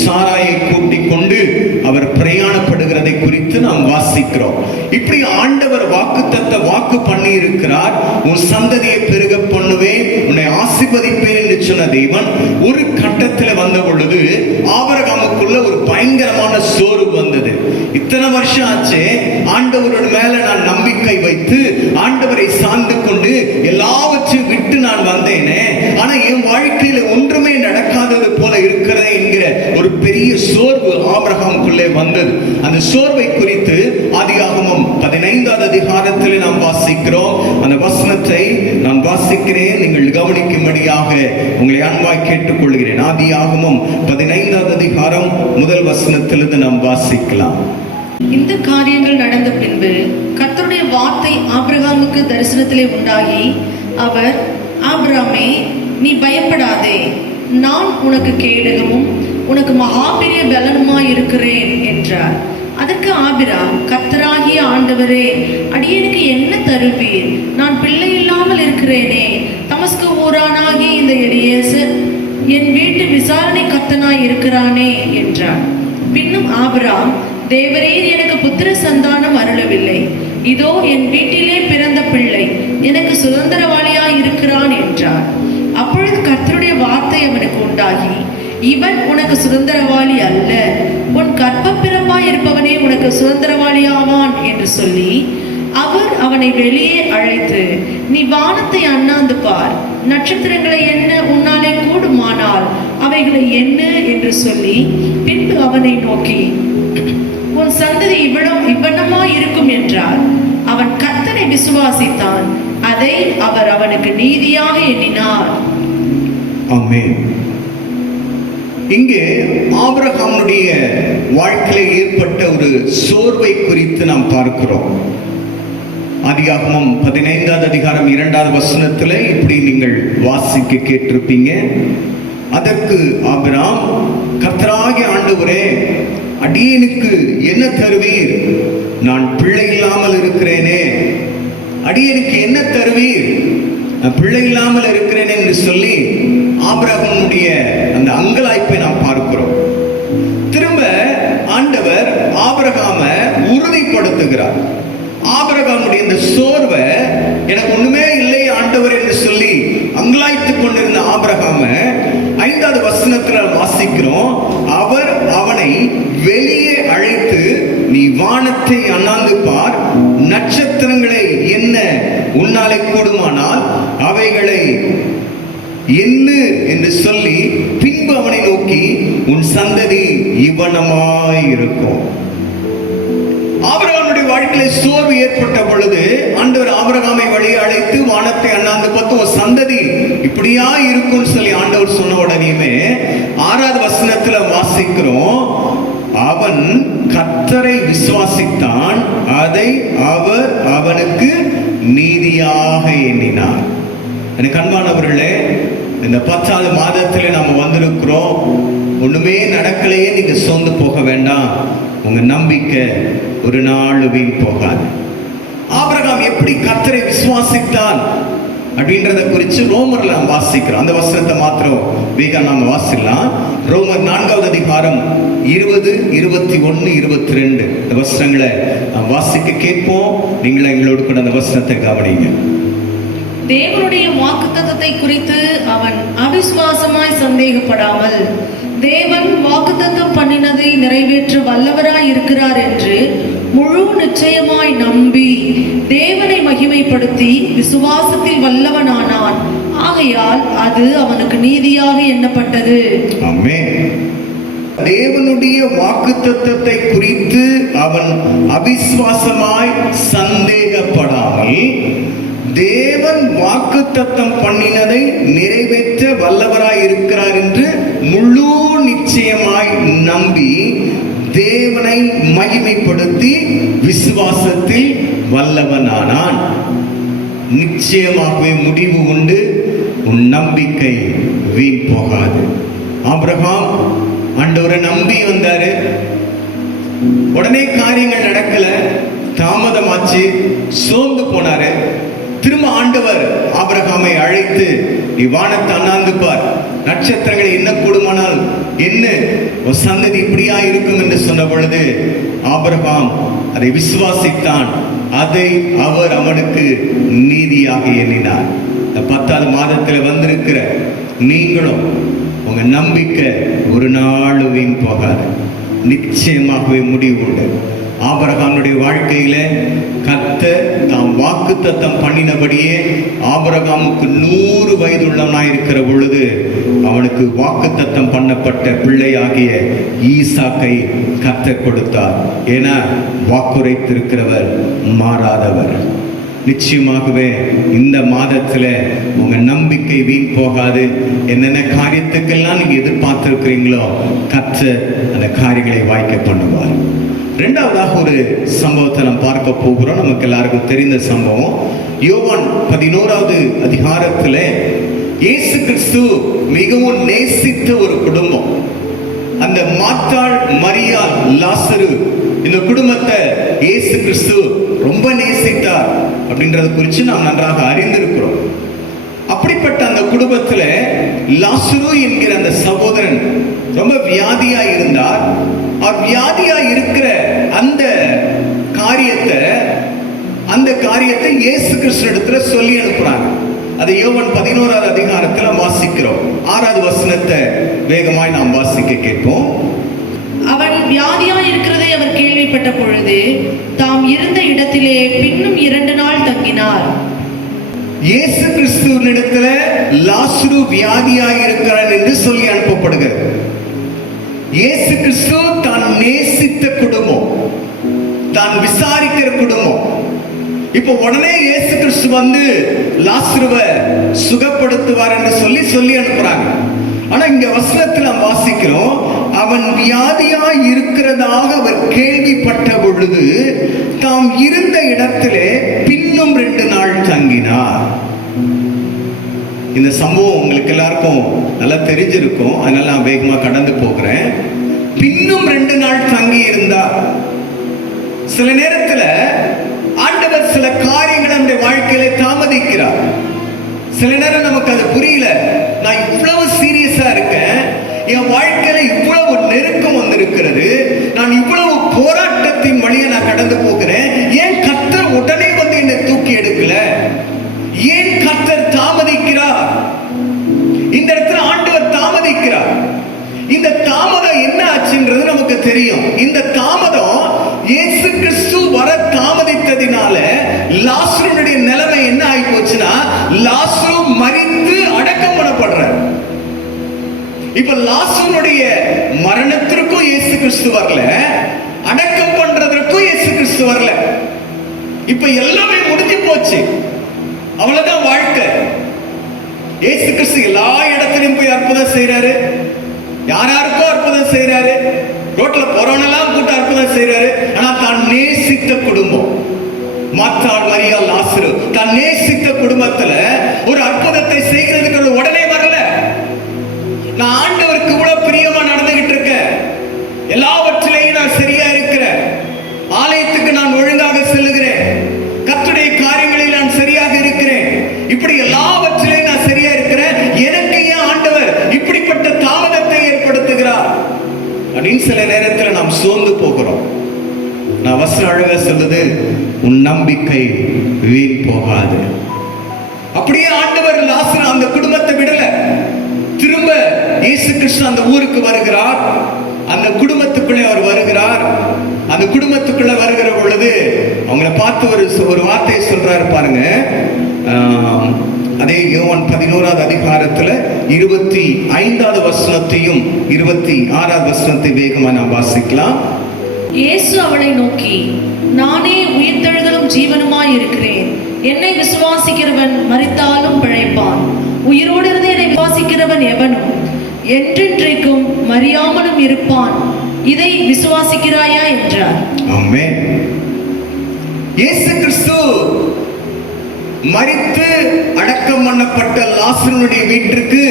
சாராயை கூட்டிக் கொண்டு அவர் பிரயாணப்படுகிறதை குறித்து நாம் வாசிக்கிறோம். இப்படி ஆண்டவர் வாக்கு பண்ணி இருக்கிறார். உன் சந்ததியை பெருக பண்ணுவேன், உன்னை ஆசீர்வதிப்பேன் என்று சொன்ன தேவன் ஒரு கட்டத்தில் வந்த பொழுது ஆபிரகாமுக்குள்ள ஒரு பயங்கரமான சோர்வு வந்தது. இத்தனை வருஷம் ஆச்சு, ஆண்டவரோட மேல நான் நம்பிக்கை வைத்து ஆண்டவரை சார்ந்து கொண்டு எல்லாவற்றையும் விட்டு நான் வந்தேனே, ஆனா என் வாழ்க்கையில ஒன்றுமே நடக்காதது போல இருக்கிறது என்கிற ஒரு பெரிய சோர்வு ஆபிரகாமுக்குள்ளே வந்தது. அந்த சோர்வை குறித்து ஆதியாகமம் 15வது அதிகாரத்தில் நாம் வாசிக்கிறோம். அந்த வசனத்தை நான் வாசிக்கிறேன், நீங்கள் கவனிக்கும்படியாக உங்களை அன்பாய் கேட்டுக்கொள்கிறேன். ஆதியாகமம் 15வது அதிகாரம் முதல் வசனத்திலிருந்து நாம் வாசிக்கலாம். இந்த காரியங்கள் நடந்த பின்பு கர்த்தருடைய வார்த்தை ஆபிரகாமுக்கு தரிசனத்திலே உண்டாகி, அவர், ஆபிரகாமே, நீ பயப்படாதே, நான் உனக்கு கேடகமும் உனக்கு மகா பெரிய பலனுமாய் இருக்கிறேன் என்றார். அதற்கு ஆபிரகாம், கர்த்தராகிய ஆண்டவரே, அடியேனுக்கு என்ன தருவீர்? நான் பிள்ளை இல்லாமல் இருக்கிறேனே. தமஸ்கு ஊரானாகிய இந்த எலியேசர் என் வீட்டு விசாரணை கர்த்தனாய் இருக்கிறானே என்றார். பின்னும் ஆபிரகாம், தேவரீர் எனக்கு புத்திர சந்தானம் அருளவில்லை, இதோ என் வீட்டிலே பிறந்த பிள்ளை எனக்கு சுதந்திரவாளியாய் இருக்கிறான் என்றார். அப்பொழுது கர்த்தருடைய வார்த்தை அவனுக்கு உண்டாகி, இவன் உனக்கு சுதந்திரவாளி அல்ல, உன் கற்ப பிறப்பாய் இருப்பவனே உனக்கு சுதந்திரவாளியாவான் என்று சொல்லி அவர் அவனை வெளியே அழைத்து, நீ வானத்தை அண்ணாந்து பார், நட்சத்திரங்களை எண்ண உன்னாலே கூடுமானால் அவைகளை எண்ண என்று சொல்லி, பின்பு அவனை நோக்கி, உன் சந்ததி இவ்வண்ணமாய் இருக்கும் என்றார். அவன் கர்த்தரை விசுவாசித்தான், அதை அவர் அவனுக்கு நீதியாக எண்ணினார். ஆமென். இங்கே ஆபிரகாமுடைய வாழ்க்கையில் ஏற்பட்ட ஒரு சோர்வை குறித்து நாம் பார்க்கிறோம். ஆதியாகமம் 15வது அதிகாரம் 2வது வசனத்தில் இப்படி நீங்கள் வாசிக்க கேட்டிருப்பீங்க. அதற்கு ஆபிரகாம், கர்த்தராகிய ஆண்டவரே, அடியேனுக்கு என்ன தருவீர்? நான் பிள்ளை இல்லாமல் இருக்கிறேனே, அடியேனுக்கு என்ன தருவீர்? நான் பிள்ளை இல்லாமல் இருக்கிறேன் என்று சொல்லி ஆபிரகாமுடைய அந்த அங்கலாய்ப்பை நாம் பார்க்கிறோம். திரும்ப ஆண்டவர் ஆபிரகாமை உறுதிப்படுத்துகிறார். ஆபிரகாமுடைய இந்த சோர்வை, எனக்கு ஒண்ணுமே இல்லை ஆண்டவர் என்று சொல்லி அங்கலாய்த்துக் கொண்டிருந்த ஆபிரகாமை 5வது வசனத்தில் வாசிக்கிறோம். அவர் அவனை வெளியே அழைத்து, நீ வானத்தை அண்ணாந்து பார், நட்சத்திரங்களை என்ன உன்னாலே கூடுமானால் அவைகளை எண்ணு என்று சொல்லி, பின்பு அவனை நோக்கி, உன் சந்ததி இவ்வனமாய் இருக்கும். ஆபிரகாமுடைய வாழ்க்கையில சோர்வு ஏற்பட்ட பொழுது ஆண்டவர் ஆபிரகாமை வழியே அழைத்து வானத்தை அண்ணாந்து பார்த்து, ஒரு சந்ததி இப்படியா இருக்கும்னு சொல்லி ஆண்டவர் சொன்ன உடனேயுமே 6வது வசனத்துல வாசிக்கிறோம், அவன் கர்த்தரை விசுவாசித்தான், அதை அவர் அவனுக்கு நீதியாக எண்ணினார். எனக்கு அன்பானவர்களே, இந்த 10வது மாதத்துல நம்ம வந்திருக்கிறோம். ஒண்ணுமே நடக்கலையே நீங்க சோர்ந்து போக வேண்டாம். உங்க நம்பிக்கை ஒரு நாள் வீண் போகாது. ஆபிரகாம் எப்படி கர்த்தரை விசுவாசித்தான் அப்படின்றத குறித்து ரோமர்ல நாம் வாசிக்கிறோம். அந்த வசனத்தை மாத்திரம் வேக நாம வாசிக்கலாம். ரோமர் 4வது அதிகாரம் 20, 21, 22 இந்த வசனங்களை நாம் வாசிக்க கேட்போம். நீங்களும் எங்களோடு கூட அந்த வசனத்தை கவனிங்க. தேவனுடைய வாக்குத்தத்தத்தை குறித்து அவன் அவிசுவாசமாய் சந்தேகப்படாமல் தேவன் வாக்குத்தத்தம் பண்ணினதை நிறைவேற்ற வல்லவராய் இருக்கிறார் என்று முழு நிச்சயமாய் நம்பி தேவனை மகிமைப்படுத்தி விசுவாசத்தில் வல்லவனானான். ஆகையால் அது அவனுக்கு நீதியாக எண்ணப்பட்டது. ஆமென். தேவனுடைய வாக்குத்தத்தத்தை குறித்து அவன் அவிசுவாசமாய் சந்தேகப்படாமல் தேவன் வாக்குத்தத்தம் பண்ணினதை நிறைவேற்ற வல்லவராய் இருக்கிறார் என்று முழு நிச்சயமாய் நம்பி தேவனை மகிமைப்படுத்தி விசுவாசத்தில் வல்லவனானான். நிச்சயமாகவே முடிவு உண்டு. உன் நம்பிக்கை வீண் போகாது. ஆபிரகாம் ஆண்டவரை நம்பி வந்தாரு. உடனே காரியங்கள் நடக்கல, தாமதமாச்சு, சோர்ந்து போனாரு. திரும்ப ஆண்டவர் ஆபிரகாமை அழைத்து, நீ வானத்தை அண்ணாந்து பார், நட்சத்திரங்களை என்ன கூடுமானால் என்ன, ஒரு சந்ததி இப்படியா இருக்கும் என்று சொன்ன பொழுது ஆபிரகாம் அதை விசுவாசித்தான். அதை அவர் அவனுக்கு நீதியாக எண்ணினார். இந்த 10வது மாதத்தில் வந்திருக்கிற நீங்களும் உங்க நம்பிக்கை ஒரு நாள் வீண் போகாது. நிச்சயமாகவே முடிவு உண்டு. ஆபிரகாமுடைய வாழ்க்கையில கர்த்தர் தாம் வாக்குத்தத்தம் பண்ணினபடியே ஆபிரகாமுக்கு 100 வயதுள்ளவனாயிருக்கிற பொழுது அவனுக்கு வாக்குத்தத்தம் பண்ணப்பட்ட பிள்ளையாகிய ஈசாக்கை கர்த்தர் கொடுத்தார். ஏன்னா வாக்குரைத்திருக்கிறவர் மாறாதவர். நிச்சயமாகவே இந்த மாதத்துல உங்க நம்பிக்கை வீண் போகாது. என்னென்ன காரியத்துக்கெல்லாம் நீங்க எதிர்பார்த்திருக்கிறீங்களோ கர்த்தர் அந்த காரியங்களை வாய்க்க பண்ணுவார். 2வதாக ஒரு சம்பவத்தை நாம் பார்க்க போகிறோம். நமக்கு எல்லாருக்கும் தெரிந்த சம்பவம். யோவான் 11வது அதிகாரத்துல இயேசு கிறிஸ்து மிகவும் நேசித்த ஒரு குடும்பம். அந்த மார்த்தாள், மரியாள், லாசரு, இந்த குடும்பத்தை இயேசு கிறிஸ்து ரொம்ப நேசித்தார் அப்படின்றத குறித்து நாம் நன்றாக அறிந்திருக்கிறோம். அப்படிப்பட்ட அந்த குடும்பத்துல லாசரு என்கிற அந்த சகோதரன் ரொம்ப வியாதியா இருந்தார். வியாதியா இருக்கிற அந்த காரியத்தை இயேசு கிறிஸ்து இடத்துல சொல்லி அனுப்புறாங்க. அது யோவான் 11வது அதிகாரத்துல வாசிக்கிறோம். 6வது வசனத்தை வேகமாய் நாம் வாசிக்க கேட்போம். அவன் வியாதியா இருக்கிறதை அவர் கேள்விப்பட்ட பொழுது தாம் இருந்த இடத்திலே பின்னும் 2 நாள் தங்கினார். இயேசு கிறிஸ்துவினிடத்துல லாசரு வியாதியாய் இருக்கிறான் என்று சொல்லி அனுப்பப்படுகிறது. இயேசு கிறிஸ்து தான் நேசித்த குடும்பம், தான் விசாரிக்கிற குடும்பம். இப்ப உடனே இயேசு கிறிஸ்து வந்து லாசருவை சுகப்படுத்துவார் என்று சொல்லி அனுப்புறாங்க. ஆனா இங்க வசனத்துல வாசிக்கிறோம், அவன் வியாதியாய் இருக்கிறதாக அவர் கேள்விப்பட்ட பொழுது தாம் இருந்த இடத்திலே பின்னும் 2 நாள் தங்கினார். இந்த சம்பவம் உங்களுக்கு எல்லாருக்கும் நல்லா தெரிஞ்சிருக்கும், அதனால நான் வேகமா கடந்து போகிறேன். பின்னும் 2 நாள் தங்கி இருந்தார். சில நேரத்துல ஆண்டவர் சில காரியங்களை நம்முடைய வாழ்க்கையில தாமதிக்கிறார். சில நேரம் நமக்கு அது புரியல. நான் இவ்வளவு சீரியஸா இருக்கேன், என் வாழ்க்கையில இவ்வளவு நெருக்கம் வந்திருக்கிறது, நான் இவ்வளவு போராட்டத்தின் வழியை நான் கடந்து போகிறேன், ஏன் கர்த்தர் உடனே வந்து என்னை தூக்கி எடுக்கல? ஏன் கர்த்தர் தாமதிக்கிறார்? இந்த இடத்துல ஆண்டவர் தாமதிக்கிறார். இந்த தாமதம் என்ன ஆச்சுன்றது நமக்கு தெரியும். இந்த தாமதம் இயேசு கிறிஸ்து வர தாமதித்ததினால லாசருடைய நிலைமை என்ன ஆகி போச்சுன்னா, லாசரு மரித்து அடக்கம் பண்ணப்படுறார். இப்ப லாசருடைய மரணத்திற்கும் இயேசு கிறிஸ்து வரல, அடக்கம் பண்றதற்கும் இயேசு கிறிஸ்து வரல. இப்ப எல்லாமே முடிஞ்சு போச்சு, அவ்வளவுதான் வாழ்க்கை. இயேசு கிறிஸ்து எல்லா இடத்திலும் போய் அற்புதம் செய்யறாரு, யாருக்கோ அற்புதம் செய்யறாரு, ரோட்ல போறவனெல்லாம் கூட்ட அற்புதம் செய்யறாரு. ஆனா தான் நேசித்த குடும்பம், மார்த்தாள், மரியாள், லாசரு, தான் நேசித்த குடும்பத்துல ஒரு அற்புதத்தை செய்கிறதுக்கு உடனே வரல. நான் ஆண்டவருக்கு இவ்வளவு பிரியமா நடந்துகிட்டு இருக்கேன், எல்லாவற்றிலையும் நான் சரியா இருக்கிறேன், ஆலயத்துக்கு நான் ஒழுங்காக செல்லுகிறேன், கர்த்தருடைய காரியங்களில் நான் சரியாக இருக்கிறேன், இப்படி எல்லாவற்றிலையும் நான் சரியா இருக்கிறேன், எனக்கு ஏன் ஆண்டவர் இப்படிப்பட்ட தாமதத்தை ஏற்படுத்துகிறார் அப்படின்னு சில நேரத்தில் நாம் சோர்ந்து போகிறோம். நான் வசனம் அழகா சொல்லுது, உன் நம்பிக்கை வீண் போகாது. அப்படியே ஆண்டவர் லாசரு அந்த குடும்பத்தை விடல, திரும்ப இயேசு கிறிஸ்து அந்த ஊருக்கு வருகிறார், அந்த குடும்பத்துக்குள்ளே அவர் வருகிறார். அந்த குடும்பத்துக்குள்ள வருகிற பொழுது அவங்கள பார்த்து ஒரு வார்த்தையை சொல்றாரு பாருங்க. அதே யோவான் 11வது அதிகாரத்துல 25வது வசனத்தையும் 26வது வசனத்தை வேகமா நாம் வாசிக்கலாம். இயேசு அவளை நோக்கி, நானே உயிர்த்தெழுதலும் ஜீவனுமாய் இருக்கிறேன், என்னை விசுவாசிக்கிறவன் மரித்தாலும் பிழைப்பான், உயிரோடு இருந்து என்னை விசுவாசிக்கிறவன் எவனும் என்றென்றைக்கும் மரியாமலும் இருப்பான், இதை விசுவாசிக்கிறாயா என்றார். ஆமென். இயேசு கிறிஸ்து மரித்து அடக்கம் பண்ணப்பட்ட லாசருடைய வீட்டிற்கு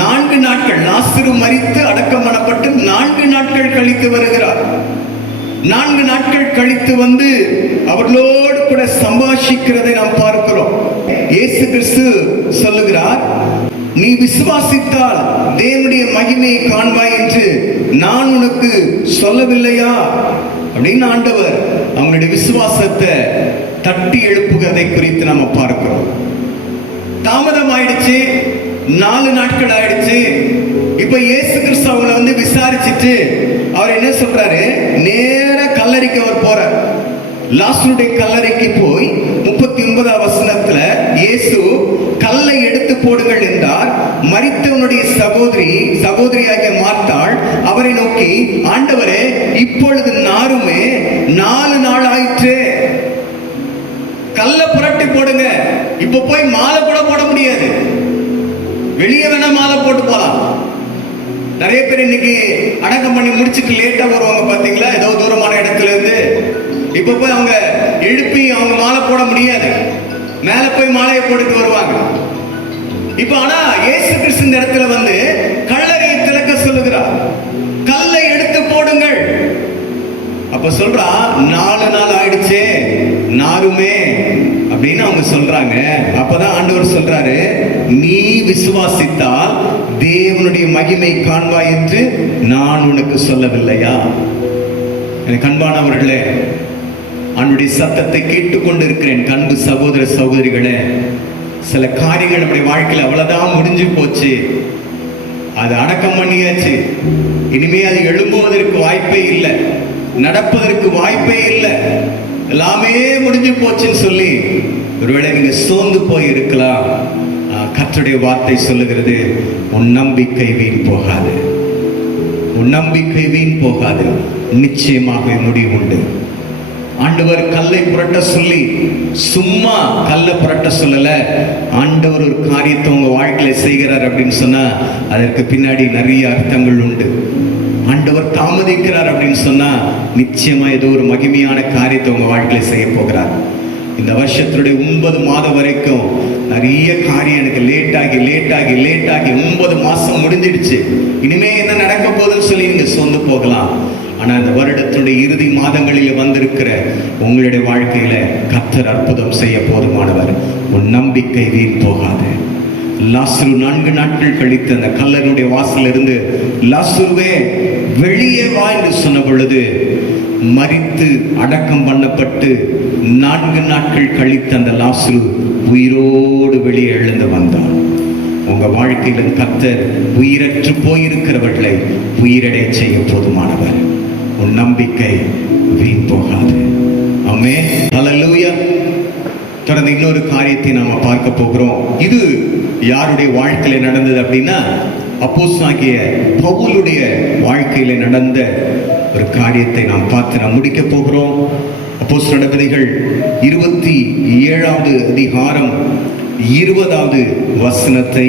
4 நாட்கள், லாசரு மரித்து அடக்கம் பண்ணப்பட்டு 4 நாட்கள் கழித்து வருகிறார். 4 நாட்கள் கழித்து வந்து அவர்களோடு கூட சம்பாஷிக்கிறதை நாம் பார்க்கிறோம். இயேசு கிறிஸ்து சொல்லுகிறார், நீ விசுவாசித்தால் தேவனுடைய மகிமையை காண்பாய் என்று நான் உனக்கு சொல்லவில்லையா அப்படின்னு ஆண்டவர் அவங்களுடைய விசுவாசத்தை தட்டி எழுப்புகிறதை குறித்து நம்ம பார்க்கிறோம். தாமதம் ஆயிடுச்சு, 4 நாட்கள் ஆயிடுச்சு. இப்ப இயேசு கிறிஸ்து அவங்களை வந்து விசாரிச்சுட்டு அவர் என்ன சொல்றாரு, நேர கல்லறைக்கு அவர் போறார். லாசருடைய கல்லறைக்கு போய் 39வது வசனத்துல இயேசு கல்லை எடுத்து போடுங்கள் என்றார். மரித்தவனுடைய சகோதரியாகிய மார்த்தாள் அவரை நோக்கி, ஆண்டவரே, இப்பொழுது நாருமே 4 நாள் ஆயிற்று, கல்ல புரட்டி போடுங்க. இப்ப போய் மாலை கூட போட முடியாது, வெளியே வேணா மாலை போட்டு போலாம். நிறைய பேர் இன்னைக்கு அடக்கம் பண்ணி முடிச்சுட்டு லேட்டா வருவாங்க பாத்தீங்களா, ஏதோ தூரமான இடத்துல இருந்து. இப்ப போய் அவங்க எழுப்பி அவங்க மாலை போட முடியாது, மேல போய் மாலையை போட்டுட்டு வருவாங்க. இப்ப ஆனா இயேசு கிறிஸ்து இந்த இடத்துல வந்து கல்லறையை திறக்க சொல்லுகிறார், கல்லை எடுத்து போடுங்கள். அப்ப சொல்றா, 4 நாள் ஆயிடுச்சே, நாருமே அப்படின்னு அவங்க சொல்றாங்க. அப்பதான் ஆண்டவர் சொல்றாரு, நீ விசுவாசித்தால் தேவனுடைய மகிமை காண்பாய் என்று நான் உனக்கு சொல்லவில்லையா? எனக்கு அன்பானவர்களே, அவனுடைய சத்தத்தை கேட்டுக்கொண்டு இருக்கிறேன் அன்பு சகோதர சகோதரிகளே. சில காரியங்கள் நம்முடைய வாழ்க்கையில் அவ்வளவுதான் முடிஞ்சு போச்சு, அது அடக்கம் பண்ணியாச்சு, இனிமே அது எழும்புவதற்கு வாய்ப்பே இல்லை, நடப்பதற்கு வாய்ப்பே இல்லை, எல்லாமே முடிஞ்சு போச்சுன்னு சொல்லி ஒருவேளை நீங்க சோர்ந்து போய் இருக்கலாம். கர்த்தருடைய வார்த்தை சொல்லுகிறது, உன் நம்பிக்கை வீண் போகாது, உன் நம்பிக்கை வீண் போகாது, நிச்சயமாக முடிவு உண்டு. ஆண்டவர் கல்லை புரட்ட சொல்லி சும்மா கல்லை புரட்ட சொல்லல, ஆண்டவர் ஒரு காரியத்தை உங்க வாழ்க்கையில செய்கிறார் அப்படின்னு சொன்னா அதற்கு பின்னாடி நிறைய அர்த்தங்கள் உண்டு. ஆண்டவர் தாமதிக்கிறார் அப்படின்னு சொன்னா நிச்சயமா ஏதோ ஒரு மகிமையான காரியத்தை உங்க வாழ்க்கையில செய்ய போகிறார். இந்த வருஷத்துடைய 9 மாதம் வரைக்கும் நிறைய காரியம் எனக்கு லேட் ஆகி 9 மாசம் முடிஞ்சிடுச்சு, இனிமே என்ன நடக்க போகுதுன்னு சொல்லி நீங்க சொந்து போகலாம். ஆனா இந்த வருடத்துடைய இறுதி மாதங்களில் வந்திருக்கிற உங்களுடைய வாழ்க்கையில கர்த்தர் அற்புதம் செய்ய போதுமானவர். உன் நம்பிக்கை வீண் போகாது. லாசரு 4 நாட்கள் கழித்து அந்த கல்லறையுடைய வாசல் இருந்து, லாசருவே வெளியே வா என்று சொன்ன பொழுது, மரித்து அடக்கம் பண்ணப்பட்டு 4 நாட்கள் கழித்து அந்த லாசரு உயிரோடு வெளியே எழுந்து வந்தான். உங்க வாழ்க்கையில் கர்த்தர் உயிரற்று போயிருக்கிறவர்களை உயிரடைய செய்ய போதுமானவர். உன் நம்பிக்கை வீண் போகாது. ஆமென், ஹல்லேலூயா. தொடர்ந்து இன்னொரு காரியத்தை நாம பார்க்க போகிறோம். இது யாருடைய வாழ்க்கையில நடந்தது அப்படின்னா, அப்போஸ்தலனாகிய பவுலுடைய வாழ்க்கையில நடந்த ஒரு காரியத்தை நாம் பார்த்து நாம் முடிக்க போகிறோம். அப்போஸ்தலர் நடவடிக்கைகள் 27வது அதிகாரம் 20வது வசனத்தை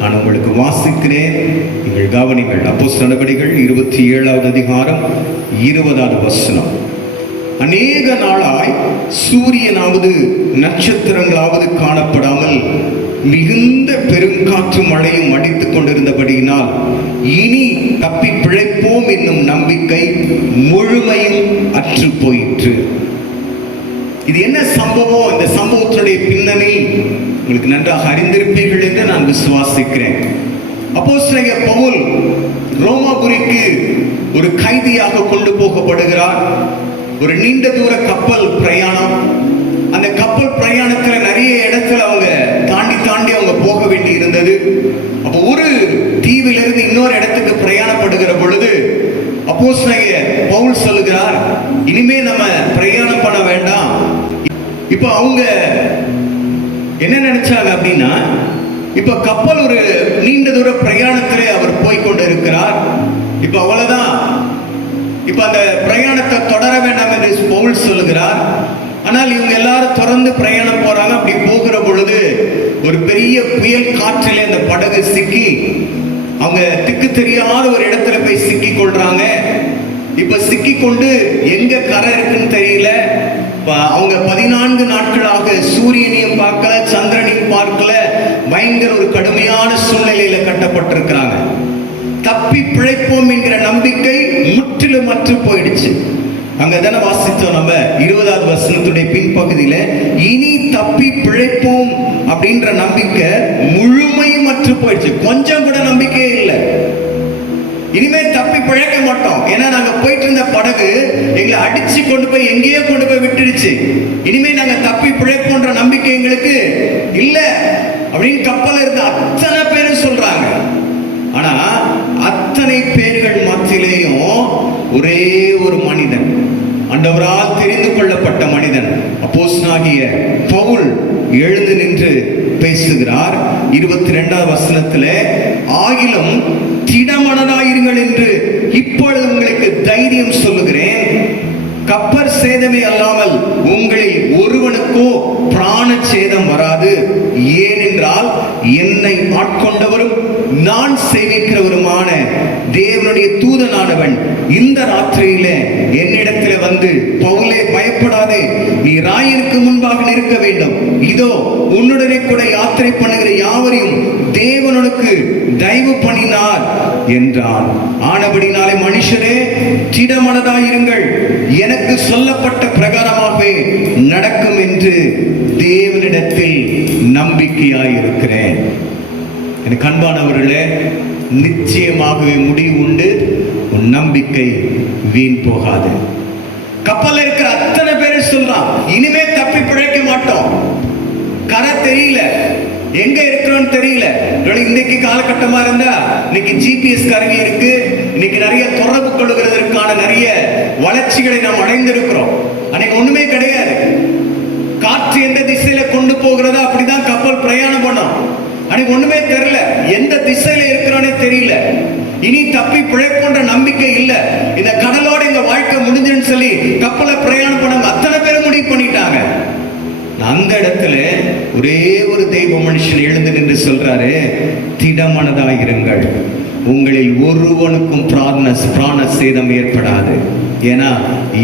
நான் உங்களுக்கு வாசிக்கிறேன், நீங்கள் கவனிங்கள். அப்போஸ்தலர் நடவடிக்கைகள் 27வது அதிகாரம் 20வது வசனம். அநேக நாளாய் சூரியனாவது நட்சத்திரங்களாவது காணப்படாமல் மிகுந்த பெருங்காற்று மழையும் அடித்துக் கொண்டிருந்தபடியினால் இனி தப்பி பிழைப்போம் என்னும் நம்பிக்கை முழுமையும் அற்று போயிற்று. இது என்ன சம்பவம்? இந்த சம்பவத்தினுடைய பின்னணி உங்களுக்கு நன்றாக அறிந்திருப்பீர்கள் என்று நான் விசுவாசிக்கிறேன். அப்போஸ்தலனாகிய பவுல் ரோமாபுரிக்கு ஒரு கைதியாக கொண்டு போகப்படுகிறார். ஒரு நீண்ட தூர கப்பல் பிரயாணம். அந்த கப்பல் பிரயாணத்துல நிறைய இடத்துல அவங்க தாண்டி அவங்க போக வேண்டி இருந்தது. அப்போ ஒரு தீவிலிருந்து இன்னொரு இடத்துக்கு பிரயாணப்படுகிற பொழுது அப்போஸ்தலனாகிய பவுல் சொல்லுகிறார், இனிமே நம்ம பிரயாணம் பண்ண வேண்டாம். இப்ப அவங்க என்ன நினைச்சாங்க அப்படின்னா, இப்ப கப்பல் ஒரு நீண்ட தூர பிரயாணத்திலே அவர் போய்கொண்டு இருக்கிறார். இப்ப அவ்வளவுதான், இப்ப அந்த பிரயாணத்தை தொடர வேண்டாம் என்று பவுல் சொல்லுகிறார். ஆனால் இவங்க எல்லாரும் தொடர்ந்து பிரயாணம் போறாங்க. அப்படி போகிற பொழுது ஒரு பெரிய புயல் காற்றிலே அந்த படகு சிக்கி அவங்க திக்கு தெரியாத ஒரு இடத்துல போய் சிக்கி கொள்றாங்க. இப்ப சிக்கி கொண்டு எங்க கரை இருக்குன்னு தெரியல. அவங்க 14 நாட்களாக சூரியனையும் பார்க்கல, சந்திரனையும் பார்க்கல. பயங்கர ஒரு கடுமையான சூழ்நிலையில கட்டப்பட்டிருக்கிறாங்க. தப்பி பிழைப்போம் என்கிற நம்பிக்கை முற்றிலும் அற்று போயிடுச்சு. அங்கதானே வாசித்தோம் நம்ம 20வது வசனத்துடைய பின்பகுதியில, இனி தப்பி பிழைப்போம் அப்படின்ற நம்பிக்கை முழுமையும் அற்று போயிடுச்சு. கொஞ்சம் கூட நம்பிக்கையே இல்லை. இனிமே தப்பி பிழைக்க மாட்டோம். ஏன்னா நாங்க போயிட்டு இருந்த படகு எங்களை அடிச்சு கொண்டு போய் எங்கேயோ கொண்டு போய் விட்டுடுச்சு. இனிமே நாங்க தப்பி பிழைப்போன்ற நம்பிக்கை எங்களுக்கு இல்ல அப்படின்னு கப்பல் இருந்த அத்தனை பேரும் சொல்றாங்க. ஆனா அத்தனை பேர்கள் மத்தியிலேயும் ஒரே ஒரு மனிதன், ஆண்டவரால் தெரிந்து கொள்ளப்பட்ட மனிதன், அப்போஸ்தலனாகிய பவுல் எழுந்து நின்று பேசுகிறார். 22வது வசனத்திலே, ஆகிலும் திடமனதாயிருங்கள் என்று இப்பொழுது உங்களுக்கு தைரியம் சொல்லுகிறேன். கப்பற் சேதமே அல்லாமல் உங்களில் ஒருவனுக்கோ பிராண சேதம் வராது. ஏனென்றால் என்னை ஆட்கொண்டவரும் நான் சேவிக்கிறவருமான தேவனுடைய தூதனானவன் இந்த ராத்திரியில என்னிடத்தில் வந்து, பவுலே பயப்படாதே, நீ ராயனுக்கு முன்பாக நிற்க வேண்டும். இதோ உன்னுடனே கூட யாத்திரை பண்ணுகிற யாவரையும் தேவனுக்கு தயவு பண்ணினார் என்றான். ஆனபடினாலே மனுஷரே திடமனதாயிருங்கள், எனக்கு சொல்லப்பட்ட பிரகாரமாகவே நடக்கும் என்று தேவனிடத்தில் நம்பிக்கையாயிருக்கிறேன். எனக்கு அன்பானவர்களே, நிச்சயமாகவே முடிவு உண்டு. உன் நம்பிக்கை வீண் போகாது. கப்பல் இருக்கிற அத்தனை பேரும் சொல்றான், இனிமே தப்பி பிழைக்க மாட்டோம். கரை தெரியல, எங்க இருக்கிறோம் தெரியல. இன்னைக்கு காலகட்டமா இருந்தா இன்னைக்கு ஜிபிஎஸ் கருவி இருக்கு. இன்னைக்கு நிறைய தொடர்பு கொள்ளுகிறதற்கான நிறைய வளர்ச்சிகளை நாம் அடைந்திருக்கிறோம். அன்னைக்கு ஒண்ணுமே கிடையாது. காற்று எந்த திசையில கொண்டு போகிறதோ அப்படிதான் கப்பல் பிரயாணம் பண்ணோம். அன்னைக்கு ஒண்ணுமே தெரியல, எந்த திசையில இருக்கிறோன்னே தெரியல. இனி தப்பி பிழைப்போன்ற நம்பிக்கை இல்ல. இந்த கடலோட இந்த வாழ்க்கை முடிஞ்சுன்னு சொல்லி கப்பலை பிரயாணம் பண்ண அத்தனை பேரும் முடிவு பண்ணிட்டாங்க. அந்த இடத்துல ஒரே ஒரு தெய்வ மனுஷன் எழுந்து நின்று சொல்றாரு, திடமனதாயிருங்கள், உங்களில் ஒருவனுக்கும் பிராண சேதம் ஏற்படாது. ஏன்னா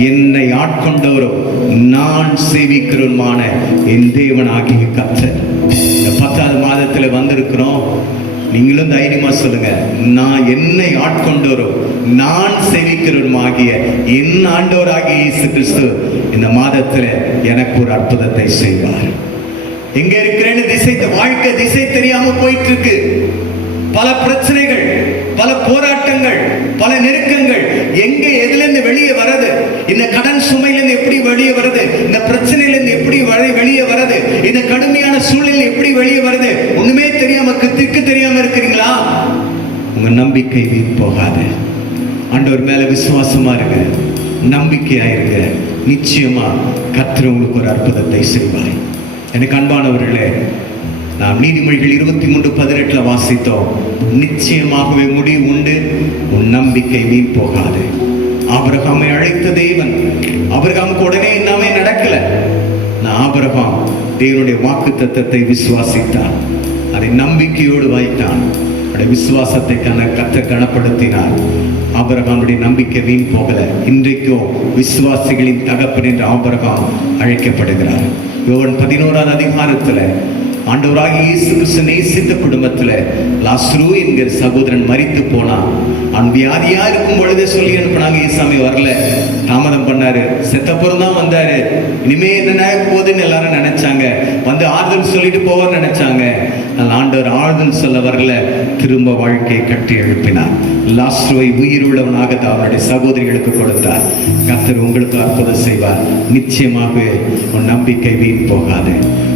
என்னை ஆட்கொண்டவரும் நான் சேவிக்கிறவருமான என் தேவனாகிய கர்த்தர். இந்த 10வது மாதத்துல வந்திருக்கிறோம். நீங்களும் தைரியமா சொல்லுங்க, நான் என்னை ஆட்கொண்டவரும் நான் சேவிக்கிறவருமாகிய என் ஆண்டவராகிய இயேசு கிறிஸ்து இந்த மாதத்துல எனக்கு ஒரு அற்புதத்தை செய்வார். எங்க இருக்கிறேன்னு வாழ்க்கை திசை தெரியாம போயிட்டு இருக்கு. பல பிரச்சனைகள், பல போராட்டங்கள், பல நெருக்கங்கள். எங்க எதுல இருந்து வெளியே வர்றது? இந்த கடன் சுமையில இருந்து எப்படி வெளியே வருது? இந்த பிரச்சனையில இருந்து எப்படி வெளியே வருது? இந்த கடுமையான சூழ்நிலை எப்படி வெளியே வருது? ஒண்ணுமே தெரியாம திக்கு தெரியாம இருக்கிறீங்களா? உங்க நம்பிக்கை வீண் போகாது. ஆண்டவர் மேல விசுவாசமா இருங்க, நம்பிக்கையா இருங்க. நிச்சயமா கர்த்தர் உங்களுக்கு ஒரு அற்புதத்தை செய்வார். எனக்கு அன்பானவர்களே, நாம் நீதிமொழிகள் 23:18 வாசித்தோம். நிச்சயமாகவே முடிவு உண்டு, உன் நம்பிக்கை வீண் போகாது. ஆபிரகாமை அழைத்த தேவன், ஆபிரகாமுக்கு உடனே எல்லாமே நடக்கல. ஆபிரகாம் தேவனுடைய வாக்குத்தத்தத்தை விசுவாசித்தான், அதை நம்பிக்கையோடு வைத்தான். விசுவாசத்தை கர்த்தர் கனப்படுத்தினார். ஆபிரகாமுடைய நம்பிக்கை வீண் போகல. இன்றைக்கும் விசுவாசிகளின் தகப்பன் என்று ஆபிரகாம் அழைக்கப்படுகிறார். யோவான் 11வது அதிகாரத்துல ஆண்டவராகிய இயேசு கிறிஸ்து நேசித்த குடும்பத்துல லாசரு என்கிற சகோதரன் மரித்து போனான். அவன் வியாதியா இருக்கும் பொழுதே சொல்லி அனுப்பினாங்க. ஏசாமி வரல, தாமதம் பண்ணாரு. செத்தப்புறம் தான் வந்தாரு. இனிமே என்ன போகுதுன்னு எல்லாரும் நினைச்சாங்க. வந்து ஆறுதல் சொல்லிட்டு போவார்னு நினைச்சாங்க. ஆண்டவர் ஆறுதல் சொல்ல வரல, திரும்ப வாழ்க்கையை கட்டி எழுப்பினார். லாசருவை உயிருள்ளவனாக அவருடைய சகோதரிகளுக்கு கொடுத்தார். கர்த்தர் உங்களுக்கு அற்புதம் செய்வார். நிச்சயமாக உன் நம்பிக்கை வீண் போகாது.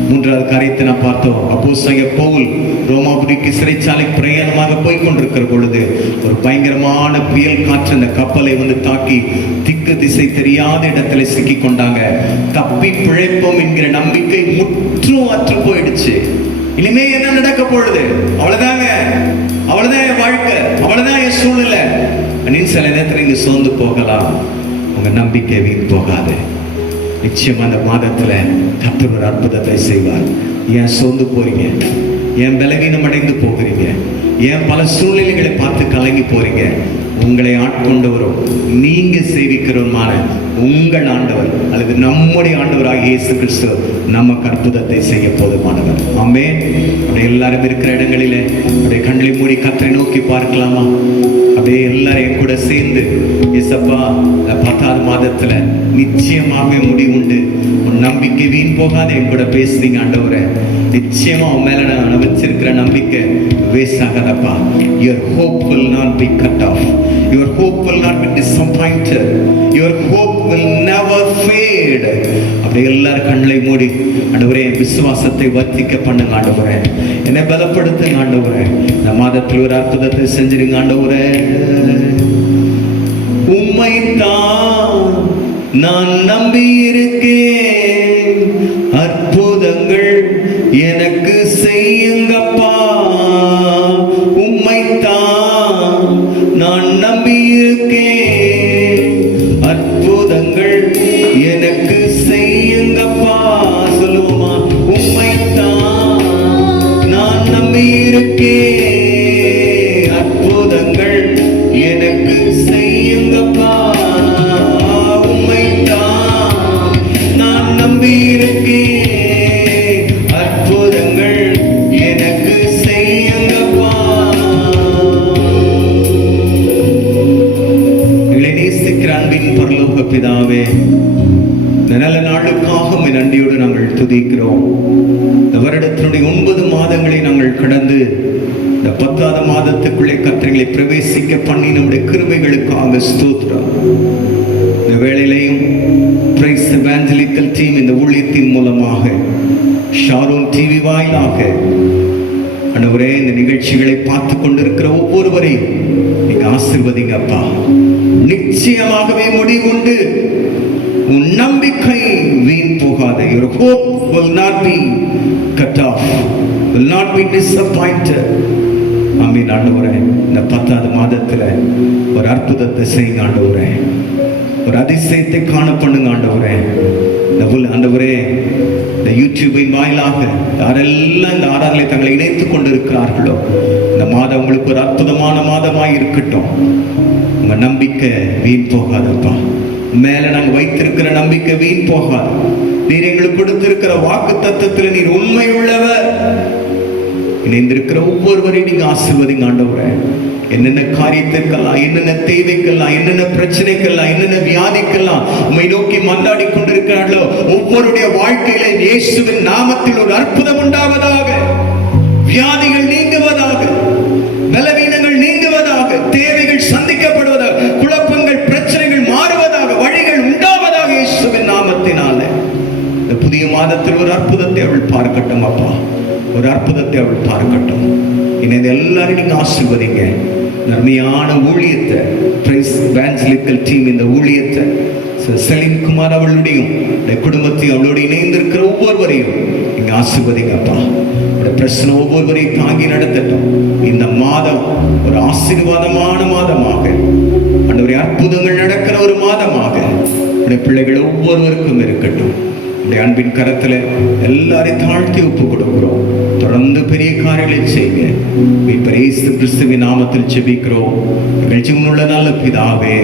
மூன்றாவது காரியத்தை நான் பார்த்தோம். அப்போஸ்தலனாகிய பவுல் ரோமாபுரிக்கு சிறைச்சாலை பிரயாணமாக போய் கொண்டிருக்கிற பொழுது ஒரு பயங்கரமான புயல் காற்று அந்த கப்பலை வந்து தாக்கி திக்கு திசை தெரியாத இடத்துல சிக்கி கொண்டாங்க. தப்பி பிழைப்போம் என்கிற நம்பிக்கை முற்றும் அற்று போயிடுச்சு. இனிமே என்ன நடக்க பொழுது? அவ்வளவுதாங்க, அவ்வளவுதான் என் வாழ்க்கை, அவ்வளவுதான் என் சூழ்நிலை. சில நேரத்தில் நீங்க சோர்ந்து போகலாம். உங்க நம்பிக்கை வீண் போகாது. நிச்சயம் அந்த மாதத்துல கர்த்தர் ஒரு அற்புதத்தை செய்வார். ஏன் சோர்ந்து போறீங்க? ஏன் பலவீனம் அடைந்து போகிறீங்க? ஏன் பல சூழ்நிலைகளை பார்த்து கலங்கி போறீங்க? உங்களை ஆட்கொண்டவரும் நீங்க சேவிக்கிறவருமான உங்கள் ஆண்டவர் அல்லது நம்முடைய ஆண்டவராகிய இயேசு கிறிஸ்து நமக்கு அற்புதத்தை செய்ய போதுமானவர். ஆமென். அப்படியே எல்லாரும் இருக்கிற இடங்களிலே அப்படியே கண்களை மூடி கர்த்தரை நோக்கி பார்க்கலாமா? அப்படியே எல்லாரையும் கூட சேர்ந்து, இயேசப்பா, 10வது மாதத்துல நிச்சயமாகவே முடிவுண்டு. உன் நம்பிக்கை வீண் போகாத என் கூட பேசுறீங்க ஆண்டவரே. நிச்சயமா உன் மேல நான் வச்சிருக்கிற நம்பிக்கை waste ஆகாதப்பா. Your hope will not be cut off. Your hope will not be disappointed. Your hope will never fade. அப்படியே எல்லாரும் கண்களை மூடி ஆண்டவரே விசுவாசத்தை வர்த்திக்க பண்ணுங்க ஆண்டவரே. என்னை பலப்படுத்துங்க ஆண்டவரே. இந்த மாதத்தில் ஒரு அற்புதத்தை செஞ்சிருங்க ஆண்டவரே. உம்மைத்தான் நான் நம்பி இருக்கேன், அற்புதங்கள் எனக்கு செய்யுங்கப்பா. உம்மைத்தான் நான் நம்பி இருக்கேன், அற்புதங்கள் எனக்கு செய்யுங்கப்பா. சொல்லுவோமா? உம்மைத்தான் நான் நம்பி இருக்கேன், அற்புதங்கள் எனக்கு செய்யுங்கப்பா. உம்மைத்தான் நான் நம்பி இருக்கேன், அற்புதங்கள் எனக்கு செய்யுங்கப்பா. எங்களை நேசிக்கிற அன்பின் பரலோக பிதாவே, இந்த நல்ல நாளுக்காக நன்றியோடு நாங்கள் துதிக்கிறோம். இந்த வருடத்தினுடைய 9 மாதங்களை நாங்கள் கடந்து இந்த 10வது மாதத்துக்குள்ளே கர்த்தர்களை பிரவேசிக்க பண்ணி நம்முடைய கிருபைகளுக்காக ஸ்தோத்திரம். இந்த வேளையிலையும் பிரைஸ் எவாஞ்சலிக்கல் டீம் இந்த ஊழியத்தின் மூலமாக ஷாரோன் டிவி வாயிலாக ஆண்டவரே இந்த நிகழ்ச்சிகளை பார்த்து கொண்டிருக்கிற ஒவ்வொருவரையும் நீங்க ஆசீர்வதிங்கப்பா. நிச்சயமாகவே முடிவுண்டு உன் நம்பிக்கை வீண் போகாது. Your hope will not be cut off, will not be disappointed. ஆமென் ஆண்டவரே. இந்த 10வது மாதத்துல ஒரு அற்புதத்தை செய்யுங்க ஆண்டவரே. ஒரு அதிசயத்தை காண பண்ணுங்க ஆண்டவரே. ஆண்டவரே, இந்த யூடியூபின் வாயிலாக யாரெல்லாம் இந்த ஆராதனை தங்களை இணைத்துக் கொண்டிருக்கிறார்களோ இந்த மாதம் உங்களுக்கு ஒரு அற்புதமான மாதமாய் இருக்கட்டும். உங்க நம்பிக்கை வீண் போகாதப்பா. மேல நாங்க வைத்திருக்கிற நம்பிக்கை வீண் போகாது. நீர் எங்களுக்கு கொடுத்திருக்கிற வாக்கு தத்தத்தில் நீர் உண்மை உள்ளவர். இணைந்திருக்கிற ஒவ்வொருவரையும் நீங்க ஆசீர்வதிங்க ஆண்டவரே. என்னென்ன காரியத்துக்கெல்லாம், என்னென்ன தேவைக்கெல்லாம், என்னென்ன பிரச்சனைக்கெல்லாம், என்னென்ன வியாதிக்கெல்லாம் உம்மை நோக்கி மன்றாடி கொண்டிருக்கிறார்களோ ஒவ்வொருடைய வாழ்க்கையில இயேசுவின் நாமத்தில் ஒரு அற்புதம் உண்டாவதாக. வியாதிகள் நீங்குவதாக, பலவீனங்கள் நீங்குவதாக, தேவைகள் சந்திக்கப்படுவதாக, குழப்பங்கள் பிரச்சனைகள் மாறுவதாக, வழிகள் உண்டாவதாக இயேசுவின் நாமத்தினால. இந்த புதிய மாதத்தில் ஒரு அற்புதத்தை அவள் பார்க்கட்டும் அப்பா. ஒரு அற்புதத்தை அவள் பார்க்கட்டும். இன்னும் எல்லாரும் நீங்க ஆசீர்வதிங்க. நன்மையான ஊழியத்தை பிரைஸ் எவாஞ்சலிக்கல் டீம் இந்த ஊழியத்தை செலின் குமார் அவளுடையும் குடும்பத்தையும் அவளோடு இணைந்திருக்கிற ஒவ்வொருவரையும் நீங்க ஆசீர்வதிங்கப்பா. பிரச்சனை ஒவ்வொருவரையும் தாங்கி நடத்தட்டும். இந்த மாதம் ஒரு ஆசீர்வாதமான மாதமாக, ஆண்டவரே அற்புதங்கள் நடக்கிற ஒரு மாதமாக பிள்ளைகள் ஒவ்வொருவருக்கும் இருக்கட்டும். உடைய அன்பின் கரத்துல எல்லாரையும் தாழ்த்தி ஒப்பு கொடுக்கிறோம். தொடர்ந்து பெரிய காரியங்களை செய்யுங்க. மீட்பர் இயேசு கிறிஸ்துவின் நாமத்தில் ஜெபிக்கிறோம் எங்கள் ஜீவனுள்ள நல்ல பிதாவே,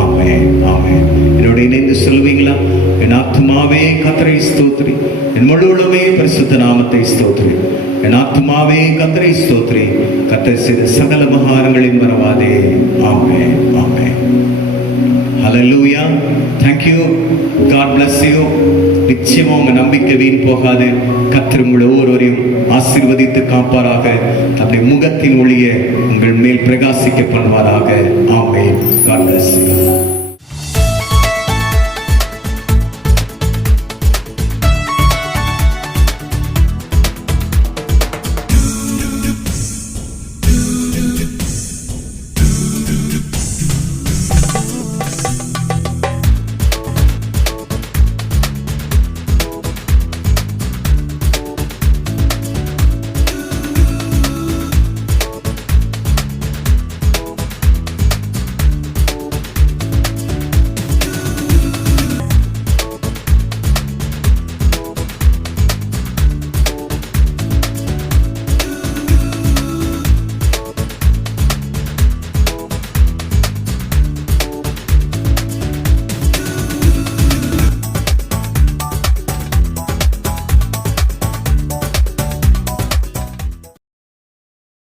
ஆமென், ஆமென். என்னோட இணைந்து சொல்லுவீங்களா? என் ஆத்துமாவே கர்த்தரை ஸ்தோத்திரி, என் முழு உள்ளமே பரிசுத்த நாமத்தை ஸ்தோத்திரி. என் ஆத்துமாவே கர்த்தரை ஸ்தோத்திரி, கர்த்தர் செய்த சகல மகாரங்களையும் மறவாதே. ஆமென், ஆமென். ஹல்லேலூயா. Thank you. God bless you. நிச்சயமா உங்க நம்பிக்கை வீண் போகாது. கர்த்தர் உங்களை ஒவ்வொருவரையும் ஆசீர்வதித்து காப்பாராக. தம்முடைய முகத்தின் ஒளியை உங்கள் மேல் பிரகாசிக்க பண்ணுவாராக. ஆமென். God bless you.